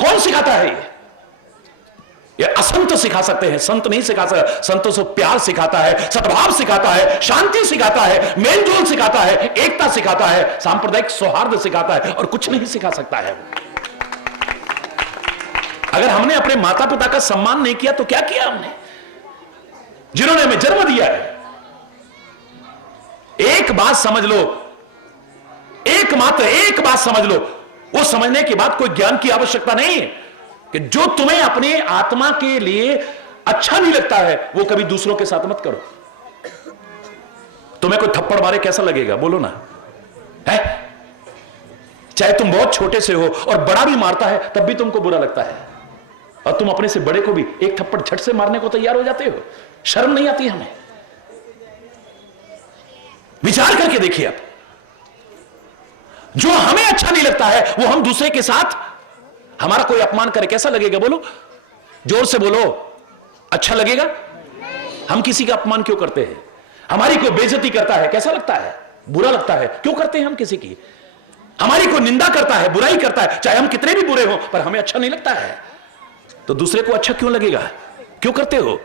कौन सिखाता है ये असंत सिखा सकते हैं, संत नहीं सिखा सकते। संतों से प्यार सिखाता है, सद्भाव सिखाता है, शांति सिखाता है, मेलजोल सिखाता है, एकता सिखाता है, सांप्रदायिक सौहार्द सिखाता है, और कुछ नहीं सिखा सकता है। अगर हमने अपने माता पिता का सम्मान नहीं किया तो क्या किया हमने, जिन्होंने हमें जन्म दिया है? एक बात समझ लो, एक बात समझ लो, वो समझने के बाद कोई ज्ञान की आवश्यकता नहीं है कि जो तुम्हें अपने आत्मा के लिए अच्छा नहीं लगता है वो कभी दूसरों के साथ मत करो। तुम्हें कोई थप्पड़ मारे कैसा लगेगा? बोलो ना, है? चाहे तुम बहुत छोटे से हो और बड़ा भी मारता है तब भी तुमको बुरा लगता है, और तुम अपने से बड़े को भी एक थप्पड़ झट से मारने को तैयार हो जाते हो। शर्म नहीं आती हमें? विचार करके देखिए आप, जो हमें अच्छा नहीं लगता है वो हम दूसरे के साथ, हमारा कोई अपमान करे कैसा लगेगा? बोलो, जोर से बोलो, अच्छा लगेगा? हम किसी का अपमान क्यों करते हैं? हमारी कोई बेइज्जती करता है कैसा लगता है? बुरा लगता है। क्यों करते हैं हम किसी की? हमारी कोई निंदा करता है, बुराई करता है, चाहे हम कितने भी बुरे हो, पर हमें अच्छा नहीं लगता है, तो दूसरे को अच्छा क्यों लगेगा? क्यों करते हो?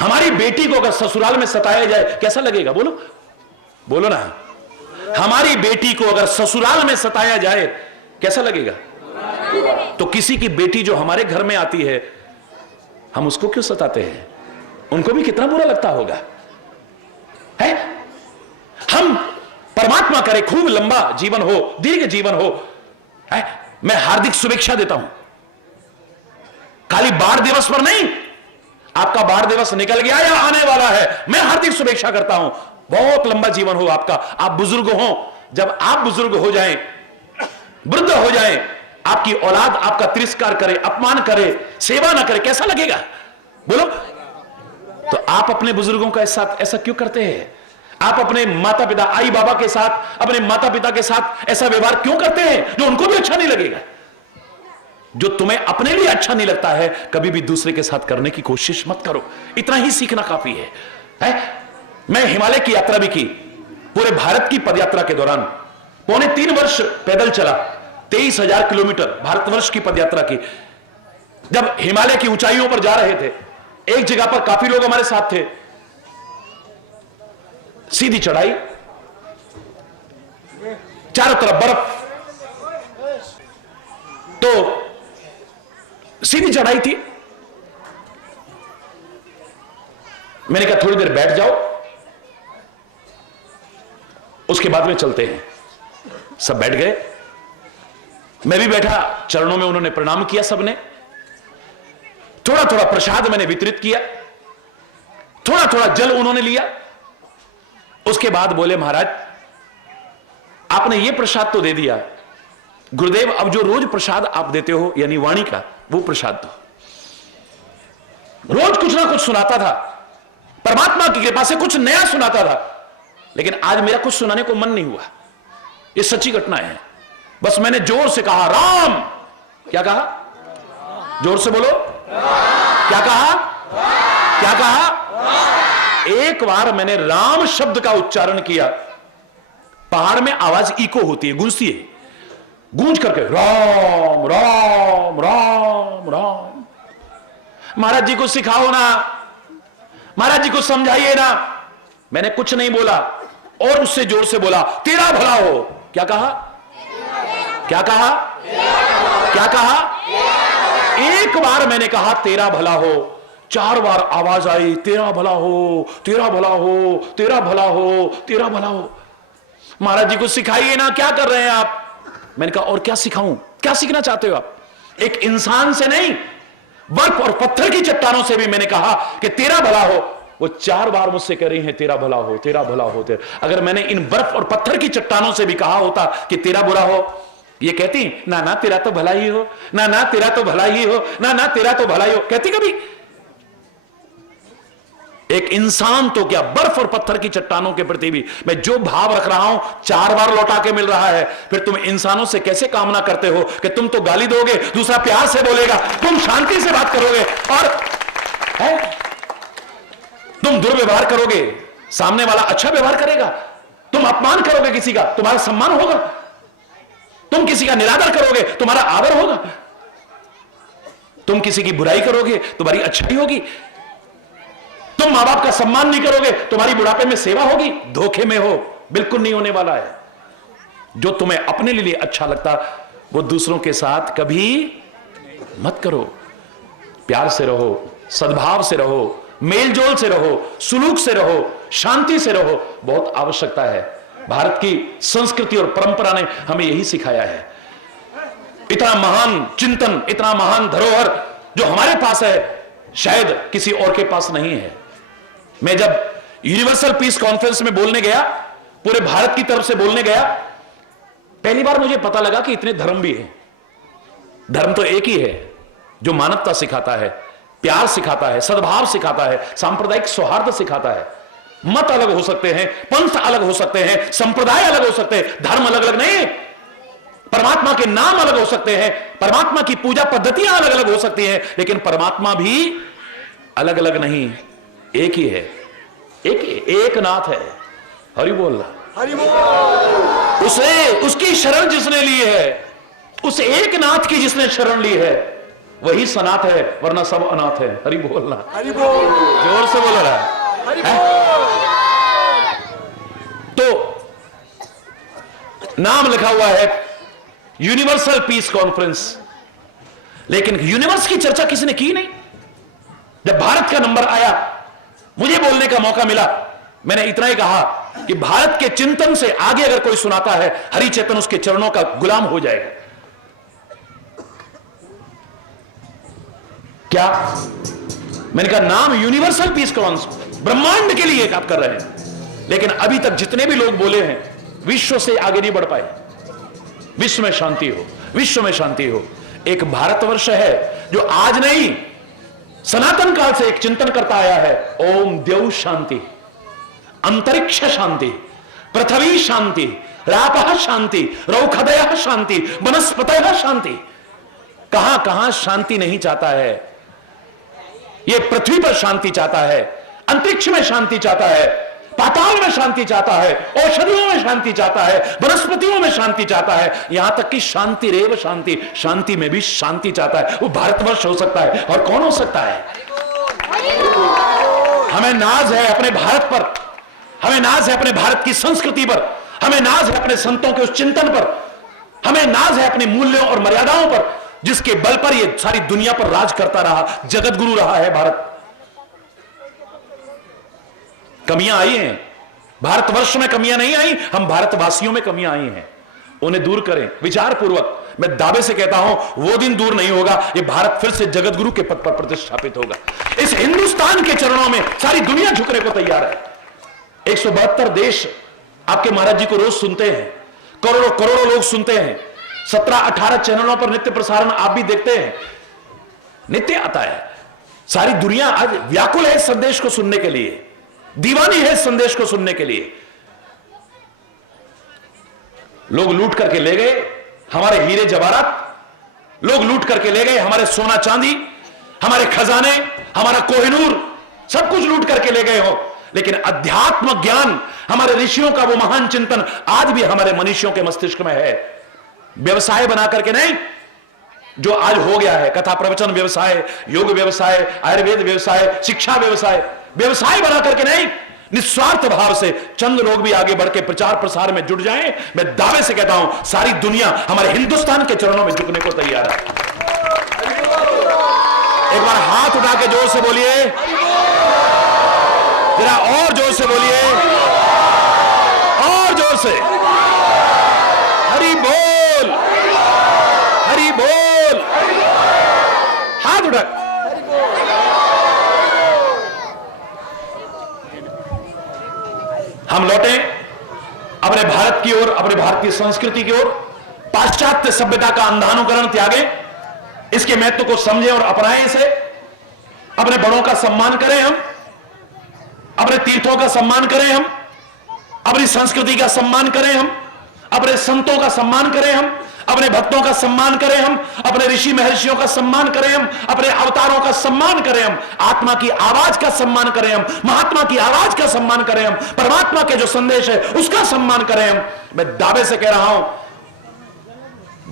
हमारी बेटी को अगर ससुराल में सताया जाए कैसा लगेगा? बोलो, बोलो ना। हमारी बेटी को अगर ससुराल में सताया जाए कैसा लगेगा? तो किसी की बेटी जो हमारे घर में आती है, हम उसको क्यों सताते हैं? उनको भी कितना बुरा लगता होगा, है? हम परमात्मा करे खूब लंबा जीवन हो, दीर्घ जीवन हो, है? मैं हार्दिक शुभेच्छा देता हूं, खाली बाढ़ दिवस पर नहीं, आपका बाढ़ दिवस निकल गया या आने वाला है, मैं हार्दिक शुभेच्छा करता हूं, बहुत लंबा जीवन हो आपका। आप बुजुर्ग हो, जब आप बुजुर्ग हो जाएं, वृद्ध हो जाएं, आपकी औलाद आपका तिरस्कार करे, अपमान करे, सेवा ना करे, कैसा लगेगा? बोलो। तो आप अपने बुजुर्गों का साथ ऐसा क्यों करते हैं? आप अपने माता पिता, आई बाबा के साथ, अपने माता पिता के साथ ऐसा व्यवहार क्यों करते हैं जो उनको भी अच्छा नहीं लगेगा? जो तुम्हें अपने लिए अच्छा नहीं लगता है कभी भी दूसरे के साथ करने की कोशिश मत करो। इतना ही सीखना काफी है? मैं हिमालय की यात्रा भी की, पूरे भारत की पदयात्रा के दौरान 3.25 वर्ष पैदल चला, 23,000 किलोमीटर भारतवर्ष की पदयात्रा की। जब हिमालय की ऊंचाइयों पर जा रहे थे, एक जगह पर काफी लोग हमारे साथ थे, सीधी चढ़ाई, चारों तरफ बर्फ, तो सीधी चढ़ाई थी। मैंने कहा थोड़ी देर बैठ जाओ, उसके बाद में चलते हैं। सब बैठ गए, मैं भी बैठा, चरणों में उन्होंने प्रणाम किया सबने। थोड़ा थोड़ा प्रसाद मैंने वितरित किया, थोड़ा थोड़ा जल उन्होंने लिया। उसके बाद बोले, महाराज आपने ये प्रसाद तो दे दिया, गुरुदेव अब जो रोज प्रसाद आप देते हो यानी वाणी का, वो प्रसाद दो। रोज कुछ ना कुछ सुनाता था, परमात्मा की कृपा से कुछ नया सुनाता था, लेकिन आज मेरा कुछ सुनाने को मन नहीं हुआ। ये सच्ची घटना है। बस मैंने जोर से कहा राम। क्या कहा? जोर से बोलो। क्या कहा? क्या कहा? एक बार मैंने राम शब्द का उच्चारण किया, पहाड़ में आवाज इको होती है, गूंजती है, गूंज करके राम राम राम राम। महाराज जी को सिखाओ ना, महाराज जी को समझाइए ना। मैंने कुछ नहीं बोला और उससे जोर से बोला, तेरा भला हो। क्या कहा? क्या कहा? क्या कहा? एक बार मैंने कहा तेरा भला हो, 4 बार आवाज आई, तेरा भला हो, तेरा भला हो, तेरा भला हो, तेरा भला हो। महाराज जी को सिखाइए ना, क्या कर रहे हैं आप? मैंने कहा और क्या सिखाऊं? क्या सीखना चाहते हो आप? एक इंसान से नहीं, बर्फ और पत्थर की चट्टानों से भी मैंने कहा कि तेरा भला हो। वो 4 बार मुझसे कह रही हैं तेरा भला हो, तेरा भला हो, तेरा। अगर मैंने इन बर्फ और पत्थर की चट्टानों से भी कहा होता कि तेरा बुरा हो, ये कहती ना ना तेरा तो भला ही हो, ना ना तेरा तो भला ही हो, ना ना तेरा तो भला ही हो, कहती कभी? एक इंसान तो क्या, बर्फ और पत्थर की चट्टानों के प्रति भी मैं जो भाव रख रहा हूं 4 बार लौटा के मिल रहा है। फिर तुम इंसानों से कैसे कामना करते हो कि तुम तो गाली दोगे, दूसरा प्यार से बोलेगा, तुम शांति से बात करोगे और तुम दुर्व्यवहार करोगे, सामने वाला अच्छा व्यवहार करेगा। तुम अपमान करोगे किसी का, तुम्हारा सम्मान होगा। तुम किसी का निरादर करोगे, तुम्हारा आदर होगा। तुम किसी की बुराई करोगे, तुम्हारी अच्छाई होगी। तुम मां बाप का सम्मान नहीं करोगे, तुम्हारी बुढ़ापे में सेवा होगी। धोखे में हो, बिल्कुल नहीं होने वाला है। जो तुम्हें अपने लिए अच्छा लगता वो दूसरों के साथ कभी मत करो। प्यार से रहो, सद्भाव से रहो, मेलजोल से रहो, सुलूक से रहो, शांति से रहो। बहुत आवश्यकता है। भारत की संस्कृति और परंपरा ने हमें यही सिखाया है। इतना महान चिंतन, इतना महान धरोहर जो हमारे पास है, शायद किसी और के पास नहीं है। मैं जब यूनिवर्सल पीस कॉन्फ्रेंस में बोलने गया, पूरे भारत की तरफ से बोलने गया, पहली बार मुझे पता लगा कि इतने धर्म भी हैं। धर्म तो एक ही है जो मानवता सिखाता है, प्यार सिखाता है, सद्भाव सिखाता है, सांप्रदायिक सौहार्द सिखाता है। मत अलग हो सकते हैं, पंथ अलग हो सकते हैं, संप्रदाय अलग हो सकते हैं, धर्म अलग अलग नहीं। परमात्मा के नाम अलग हो सकते हैं, परमात्मा की पूजा पद्धतियां अलग अलग हो सकती हैं, लेकिन परमात्मा भी अलग अलग नहीं, एक ही है। एक नाथ है। हरि बोल, हरि बोल। उसे, उसकी शरण जिसने ली है, उस एक नाथ की जिसने शरण ली है, वही सनाथ है, वरना सब अनाथ है। हरि बोलना, हरि बोल। जोर से बोल रहा है। तो नाम लिखा हुआ है यूनिवर्सल पीस कॉन्फ्रेंस, लेकिन यूनिवर्स की चर्चा किसी ने की नहीं। जब भारत का नंबर आया, मुझे बोलने का मौका मिला, मैंने इतना ही कहा कि भारत के चिंतन से आगे अगर कोई सुनाता है, हरि चेतन उसके चरणों का गुलाम हो जाएगा। क्या? मैंने कहा नाम यूनिवर्सल पीस कॉन्फ्रेंस, ब्रह्मांड के लिए आप कर रहे हैं, लेकिन अभी तक जितने भी लोग बोले हैं, विश्व से आगे नहीं बढ़ पाए। विश्व में शांति हो, विश्व में शांति हो। एक भारतवर्ष है जो आज नहीं, सनातन काल से एक चिंतन करता आया है, ओम द्यौ शांति, अंतरिक्ष शांति, पृथ्वी शांति, रापः शांति, रौखदयः शांति, वनस्पतयः शांति। कहां कहां शांति नहीं चाहता है? ये पृथ्वी पर शांति चाहता है, अंतरिक्ष में शांति चाहता है, पाताल में शांति चाहता है, औषधियों में शांति चाहता है, वनस्पतियों में शांति चाहता है, यहां तक कि शांति रेव शांति, शांति में भी शांति चाहता है। वो भारतवर्ष हो सकता है, और कौन हो सकता है? हमें नाज है अपने भारत पर, हमें नाज है अपने भारत की संस्कृति पर, हमें नाज है अपने संतों के उस चिंतन पर, हमें नाज है अपने मूल्यों और मर्यादाओं पर, जिसके बल पर यह सारी दुनिया पर राज करता रहा, जगत गुरु रहा है भारत। कमियां आई हैं, भारतवर्ष में कमियां नहीं आई, हम भारतवासियों में कमियां आई हैं, उन्हें दूर करें विचार पूर्वक। मैं दावे से कहता हूं वो दिन दूर नहीं होगा, ये भारत फिर से जगत गुरु के पद पर प्रतिष्ठापित होगा। इस हिंदुस्तान के चरणों में सारी दुनिया झुकने को तैयार है। 172 देश आपके महाराज जी को रोज सुनते हैं, करोड़ों करोड़ों लोग सुनते हैं, 17-18 चैनलों पर नित्य प्रसारण आप भी देखते हैं, नित्य आता है। सारी दुनिया आज व्याकुल है इस संदेश को सुनने के लिए, दीवानी है इस संदेश को सुनने के लिए। लोग लूट करके ले गए हमारे हीरे जवाहरात, लोग लूट करके ले गए हमारे सोना चांदी, हमारे खजाने, हमारा कोहिनूर, सब कुछ लूट करके ले गए हो, लेकिन अध्यात्म ज्ञान, हमारे ऋषियों का वो महान चिंतन आज भी हमारे मनुष्यों के मस्तिष्क में है। व्यवसाय बना करके नहीं, जो आज हो गया है, कथा प्रवचन व्यवसाय, योग व्यवसाय, आयुर्वेद व्यवसाय, शिक्षा व्यवसाय, व्यवसाय बना करके नहीं, निस्वार्थ भाव से चंद लोग भी आगे बढ़ के प्रचार प्रसार में जुट जाएं, मैं दावे से कहता हूं सारी दुनिया हमारे हिंदुस्तान के चरणों में झुकने को तैयार है। एक बार हाथ उठा के जोर से बोलिए, जरा और जोर से बोलिए, और जोर से, हरि बोल, हरि बोल, हाथ उठा। हम लौटे अपने भारत की ओर, अपने भारतीय संस्कृति की ओर, पाश्चात्य सभ्यता का अंधानुकरण त्यागें, इसके महत्व को समझें और अपनाएं इसे। अपने बड़ों का सम्मान करें हम, अपने तीर्थों का सम्मान करें हम, अपनी संस्कृति का सम्मान करें हम, अपने संतों का सम्मान करें हम, अपने भक्तों का सम्मान करें हम, अपने ऋषि महर्षियों का सम्मान करें हम, अपने अवतारों का सम्मान करें हम, आत्मा की आवाज का सम्मान करें हम, महात्मा की आवाज का सम्मान करें हम, परमात्मा के जो संदेश है उसका सम्मान करें हम। मैं दावे से कह रहा हूं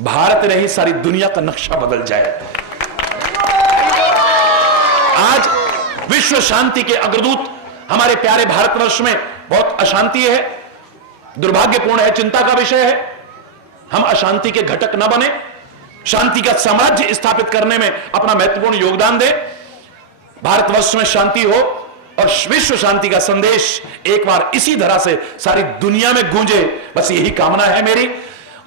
भारत नहीं सारी दुनिया का नक्शा बदल जाए। आज विश्व शांति के अग्रदूत हमारे प्यारे भारतवर्ष में बहुत अशांति है, दुर्भाग्यपूर्ण है, चिंता का विषय है। हम अशांति के घटक न बने, शांति का साम्राज्य स्थापित करने में अपना महत्वपूर्ण योगदान दें। भारतवर्ष में शांति हो और विश्व शांति का संदेश एक बार इसी तरह से सारी दुनिया में गूंजे, बस यही कामना है मेरी।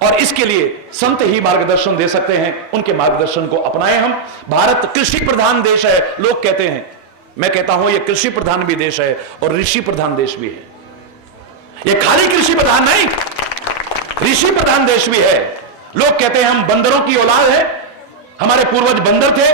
और इसके लिए संत ही मार्गदर्शन दे सकते हैं, उनके मार्गदर्शन को अपनाएं हम। भारत कृषि प्रधान देश है, लोग कहते हैं, मैं कहता हूं यह कृषि प्रधान भी देश है और ऋषि प्रधान देश भी है। यह खाली कृषि प्रधान नहीं, ऋषि प्रधान देश भी है। लोग कहते हैं हम बंदरों की औलाद है, हमारे पूर्वज बंदर थे,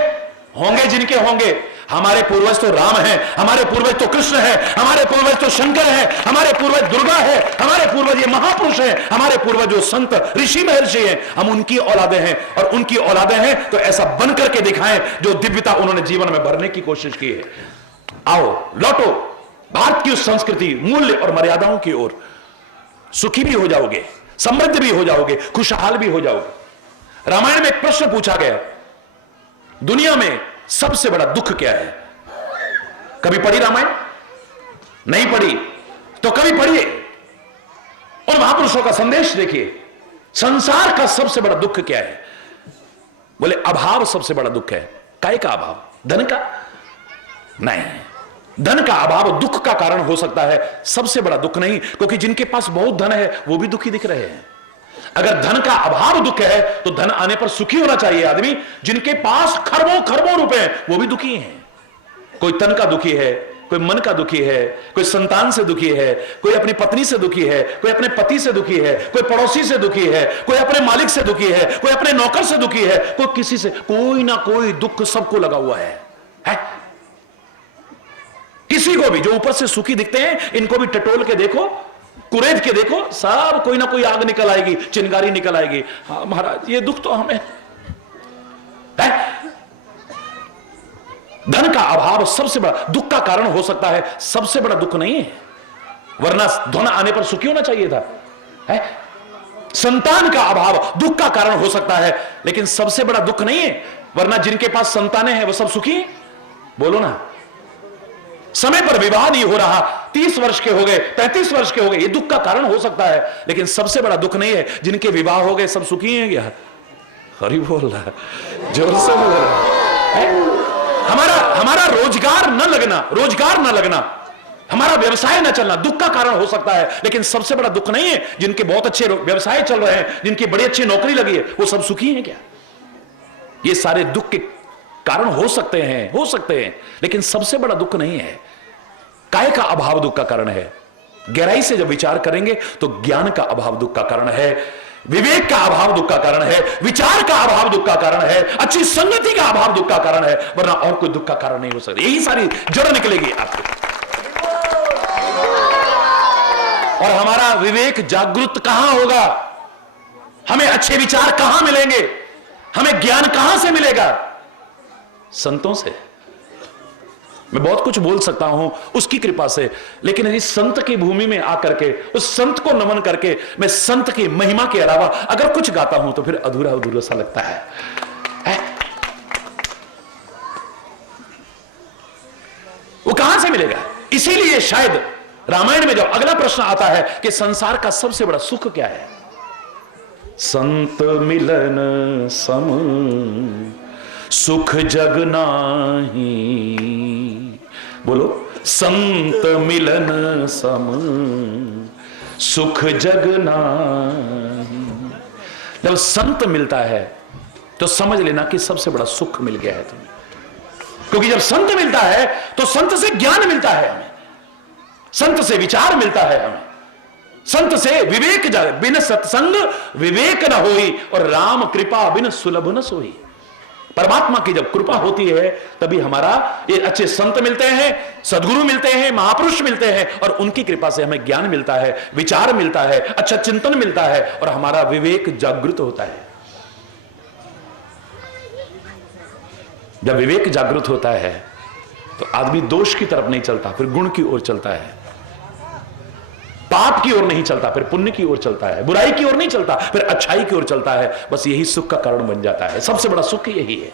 होंगे जिनके होंगे, हमारे पूर्वज तो राम है, हमारे पूर्वज तो कृष्ण है, हमारे पूर्वज तो शंकर है, हमारे पूर्वज दुर्गा है, हमारे पूर्वज ये महापुरुष हैं, हमारे पूर्वज जो संत ऋषि महर्षि हैं, हम उनकी औलादे हैं। और उनकी औलादे हैं तो ऐसा बन करके दिखाएं जो दिव्यता उन्होंने जीवन में भरने की कोशिश की है। आओ लौटो भारत की उस संस्कृति, मूल्य और मर्यादाओं की ओर, सुखी भी हो जाओगे, समृद्ध भी हो जाओगे, खुशहाल भी हो जाओगे। रामायण में एक प्रश्न पूछा गया, दुनिया में सबसे बड़ा दुख क्या है? कभी पढ़ी रामायण? नहीं पढ़ी तो कभी पढ़िए, उन महापुरुषों का संदेश देखिए। संसार का सबसे बड़ा दुख क्या है? बोले अभाव सबसे बड़ा दुख है। काय का अभाव? धन का? नहीं, धन का अभाव दुख का कारण हो सकता है, सबसे बड़ा दुख नहीं, क्योंकि जिनके पास बहुत धन है वो भी दुखी दिख रहे हैं। अगर धन का अभाव दुख है तो धन आने पर सुखी होना चाहिए आदमी। जिनके पास खरबों खरबों रुपए वो भी दुखी हैं। कोई तन का दुखी है, कोई मन का दुखी है, कोई संतान से दुखी है, कोई अपनी पत्नी से दुखी है, कोई अपने पति से दुखी है, कोई पड़ोसी से दुखी है, कोई अपने मालिक से दुखी है, कोई अपने नौकर से दुखी है, कोई किसी से, कोई ना कोई दुख सबको लगा हुआ है? किसी को भी जो ऊपर से सुखी दिखते हैं, इनको भी टटोल के देखो, कुरेद के देखो, सब कोई ना कोई आग निकल आएगी, चिंगारी निकल आएगी। हाँ महाराज ये दुख तो हमें है। धन का अभाव सबसे बड़ा दुख का कारण हो सकता है, सबसे बड़ा दुख नहीं है, वरना धन आने पर सुखी होना चाहिए था। है? संतान का अभाव दुख का कारण हो सकता है, लेकिन सबसे बड़ा दुख नहीं है, वरना जिनके पास संतानें हैं वो सब सुखी हैं। बोलो ना, समय पर विवाह नहीं हो रहा, 30 वर्ष के हो गए, 35 वर्ष के हो गए, ये दुख का कारण हो सकता है, लेकिन सबसे बड़ा दुख नहीं है। जिनके विवाह हो गए सब सुखी हैं क्या? हरि बोल रहा है, जोर से बोल रहा है। हमारा रोजगार न लगना, हमारा व्यवसाय न चलना दुख का कारण हो सकता है, लेकिन सबसे बड़ा दुख नहीं है जिनके बहुत अच्छे व्यवसाय चल रहे हैं, जिनकी बड़ी अच्छी नौकरी लगी है, वो सब सुखी हैं क्या? ये सारे दुख के कारण हो सकते हैं, लेकिन सबसे बड़ा दुख नहीं है। काय का अभाव दुख का कारण है। गहराई से जब विचार करेंगे तो ज्ञान का अभाव दुख का कारण है, विवेक का अभाव दुख का कारण है, विचार का अभाव दुख का कारण है, अच्छी संगति का अभाव दुख का कारण है, वरना और कोई दुख का कारण नहीं हो सकता। यही सारी जड़ निकलेगी आपको। और हमारा विवेक जागृत कहां होगा, हमें अच्छे विचार कहां मिलेंगे, हमें ज्ञान कहां से मिलेगा? संतों से। मैं बहुत कुछ बोल सकता हूं उसकी कृपा से, लेकिन इस संत की भूमि में आकर के, उस संत को नमन करके, मैं संत की महिमा के अलावा अगर कुछ गाता हूं तो फिर अधूरा अधूरा सा लगता है? वो कहां से मिलेगा? इसीलिए शायद रामायण में जब अगला प्रश्न आता है कि संसार का सबसे बड़ा सुख क्या है, संत मिलन सम सुख जग नाही। बोलो, संत मिलन सम सुख जग नाही। जब संत मिलता है तो समझ लेना कि सबसे बड़ा सुख मिल गया है तुम्हें, क्योंकि जब संत मिलता है तो संत से ज्ञान मिलता है हमें, संत से विचार मिलता है हमें, संत से विवेक जाए। बिन सत्संग विवेक न होई और राम कृपा बिन सुलभ न सोई। परमात्मा की जब कृपा होती है तभी हमारा ये अच्छे संत मिलते हैं, सदगुरु मिलते हैं, महापुरुष मिलते हैं, और उनकी कृपा से हमें ज्ञान मिलता है, विचार मिलता है, अच्छा चिंतन मिलता है, और हमारा विवेक जागृत होता है। जब विवेक जागृत होता है तो आदमी दोष की तरफ नहीं चलता, फिर गुण की ओर चलता है, पाप की ओर नहीं चलता, फिर पुण्य की ओर चलता है, बुराई की ओर नहीं चलता, फिर अच्छाई की ओर चलता है। बस यही सुख का कारण बन जाता है। सबसे बड़ा सुख यही है।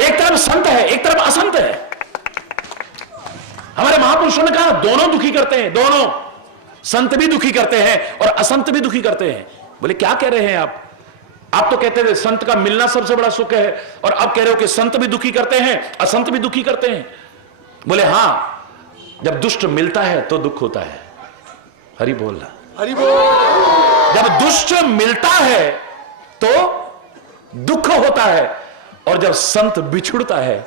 एक तरफ संत है, एक तरफ असंत है। हमारे महापुरुषों ने कहा दोनों दुखी करते हैं, दोनों, संत भी दुखी करते हैं और असंत भी दुखी करते हैं। बोले क्या कह रहे हैं आप? आप तो कहते थे संत का मिलना सबसे बड़ा सुख है, और अब कह रहे हो कि संत भी दुखी करते हैं, असंत भी दुखी करते हैं। बोले हां, जब दुष्ट मिलता है तो दुख होता है। हरि बोल, हरि बोल। जब दुष्ट मिलता है तो दुख होता है, और जब संत बिछुड़ता है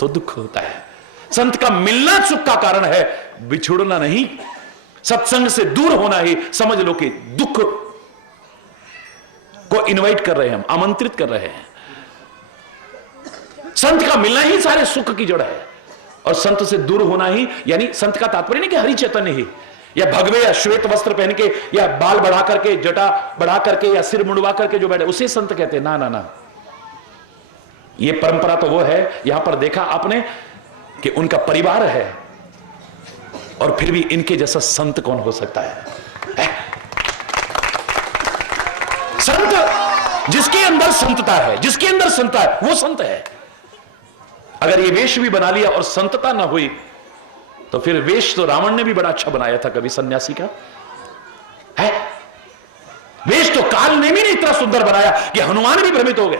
तो दुख होता है। संत का मिलना सुख का कारण है, बिछुड़ना नहीं। सत्संग से दूर होना ही समझ लो कि दुख को इनवाइट कर रहे हैं, हम आमंत्रित कर रहे हैं। संत का मिलना ही सारे सुख की जड़ है, और संत से दूर होना ही, यानी संत का तात्पर्य नहीं कि हरि चैतन्य ही, या भगवे या श्वेत वस्त्र पहन के, या बाल बढ़ा करके, जटा बढ़ा करके, या सिर मुंडवा करके जो बैठे उसे संत कहते हैं। ना ना ना, ये परंपरा तो वो है, यहां पर देखा आपने कि उनका परिवार है, और फिर भी इनके जैसा संत कौन हो सकता है? संत जिसके अंदर संतता है, जिसके अंदर संतता है, वो संत है। अगर ये वेश भी बना लिया और संतता ना हुई तो फिर वेश तो रावण ने भी बड़ा अच्छा बनाया था कभी सन्यासी का है। वेश तो काल ने भी नहीं इतना सुंदर बनाया कि हनुमान भी भ्रमित हो गए।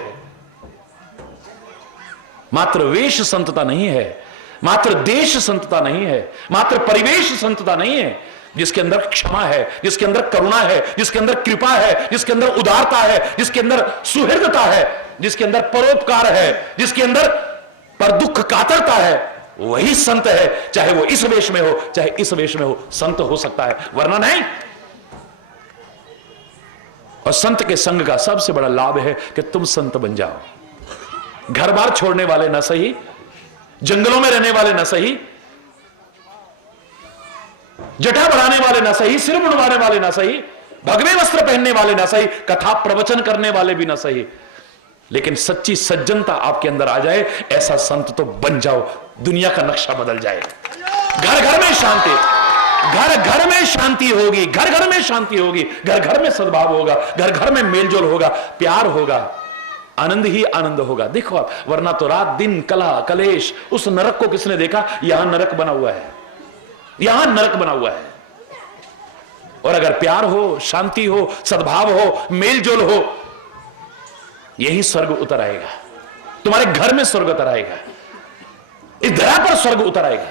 मात्र वेश संतता नहीं है, मात्र देश संतता नहीं है, मात्र परिवेश संतता नहीं है। जिसके अंदर क्षमा है, जिसके अंदर करुणा है, जिसके अंदर कृपा है, जिसके अंदर उदारता है, जिसके अंदर सुहृदता है, जिसके अंदर परोपकार है, जिसके अंदर पर दुख कातरता है, वही संत है। चाहे वो इस वेश में हो, चाहे इस वेश में हो, संत हो सकता है, वरना नहीं। और संत के संग का सबसे बड़ा लाभ है कि तुम संत बन जाओ। घर बार छोड़ने वाले ना सही, जंगलों में रहने वाले ना सही, जटा बढ़ाने वाले ना सही, सिर मुंडवाने वाले ना सही, भगवे वस्त्र पहनने वाले ना सही, कथा प्रवचन करने वाले भी ना सही, लेकिन सच्ची सज्जनता आपके अंदर आ जाए, ऐसा संत तो बन जाओ, दुनिया का नक्शा बदल जाए। घर घर में शांति, घर घर में शांति होगी, घर घर में शांति होगी, घर घर में सद्भाव होगा, घर घर में मेलजोल होगा, प्यार होगा, आनंद ही आनंद होगा। देखो आप, वरना तो रात दिन कलह कलेश, उस नरक को किसने देखा? यहां नरक बना हुआ है, यहां नरक बना हुआ है। और अगर प्यार हो, शांति हो, सद्भाव हो, मेलजोल हो, यही स्वर्ग उतर आएगा। तुम्हारे घर में स्वर्ग उतर आएगा, इस धरा पर स्वर्ग उतर आएगा।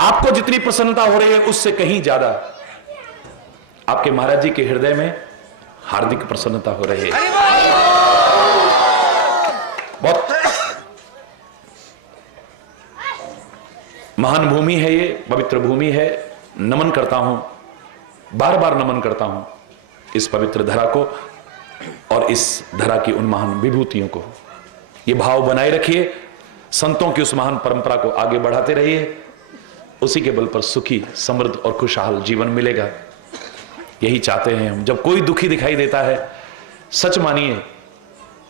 आपको जितनी प्रसन्नता हो रही है उससे कहीं ज्यादा आपके महाराज जी के हृदय में हार्दिक प्रसन्नता हो रही है। बहुत महान भूमि है ये, पवित्र भूमि है। नमन करता हूं, बार बार नमन करता हूं इस पवित्र धरा को और इस धरा की उन महान विभूतियों को। ये भाव बनाए रखिए, संतों की उस महान परंपरा को आगे बढ़ाते रहिए, उसी के बल पर सुखी, समृद्ध और खुशहाल जीवन मिलेगा। यही चाहते हैं हम। जब कोई दुखी दिखाई देता है, सच मानिए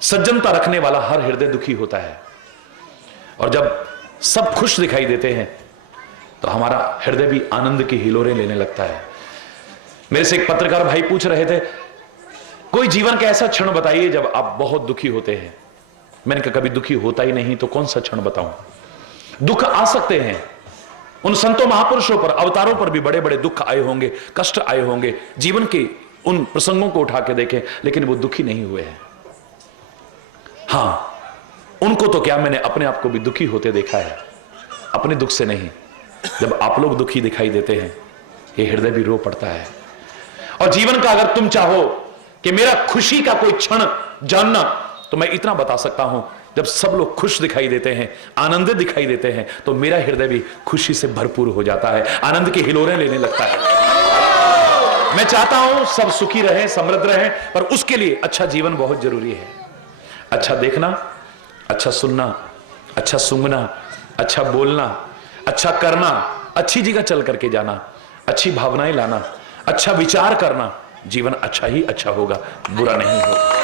सज्जनता रखने वाला हर हृदय दुखी होता है, और जब सब खुश दिखाई देते हैं तो हमारा हृदय भी आनंद की हिलोरें लेने लगता है। मेरे से एक पत्रकार भाई पूछ रहे थे, कोई जीवन का ऐसा क्षण बताइए जब आप बहुत दुखी होते हैं। मैंने कहा कभी दुखी होता ही नहीं तो कौन सा क्षण बताऊं। दुख आ सकते हैं, उन संतों महापुरुषों पर, अवतारों पर भी बड़े बड़े दुख आए होंगे, कष्ट आए होंगे, जीवन के उन प्रसंगों को उठा के देखें, लेकिन वो दुखी नहीं हुए हैं। हां, उनको तो क्या, मैंने अपने आप को भी दुखी होते देखा है, अपने दुख से नहीं। जब आप लोग दुखी दिखाई देते हैं, ये हृदय भी रो पड़ता है। और जीवन का अगर तुम चाहो कि मेरा खुशी का कोई क्षण जानना, तो मैं इतना बता सकता हूं, जब सब लोग खुश दिखाई देते हैं, आनंदित दिखाई देते हैं, तो मेरा हृदय भी खुशी से भरपूर हो जाता है, आनंद की हिलोरें लेने लगता है। मैं चाहता हूं सब सुखी रहें, समृद्ध रहें, पर उसके लिए अच्छा जीवन बहुत जरूरी है। अच्छा देखना, अच्छा सुनना, अच्छा सूंघना, अच्छा बोलना, अच्छा करना, अच्छी जगह चल करके जाना, अच्छी भावनाएं लाना, अच्छा विचार करना, जीवन अच्छा ही अच्छा होगा, बुरा नहीं होगा।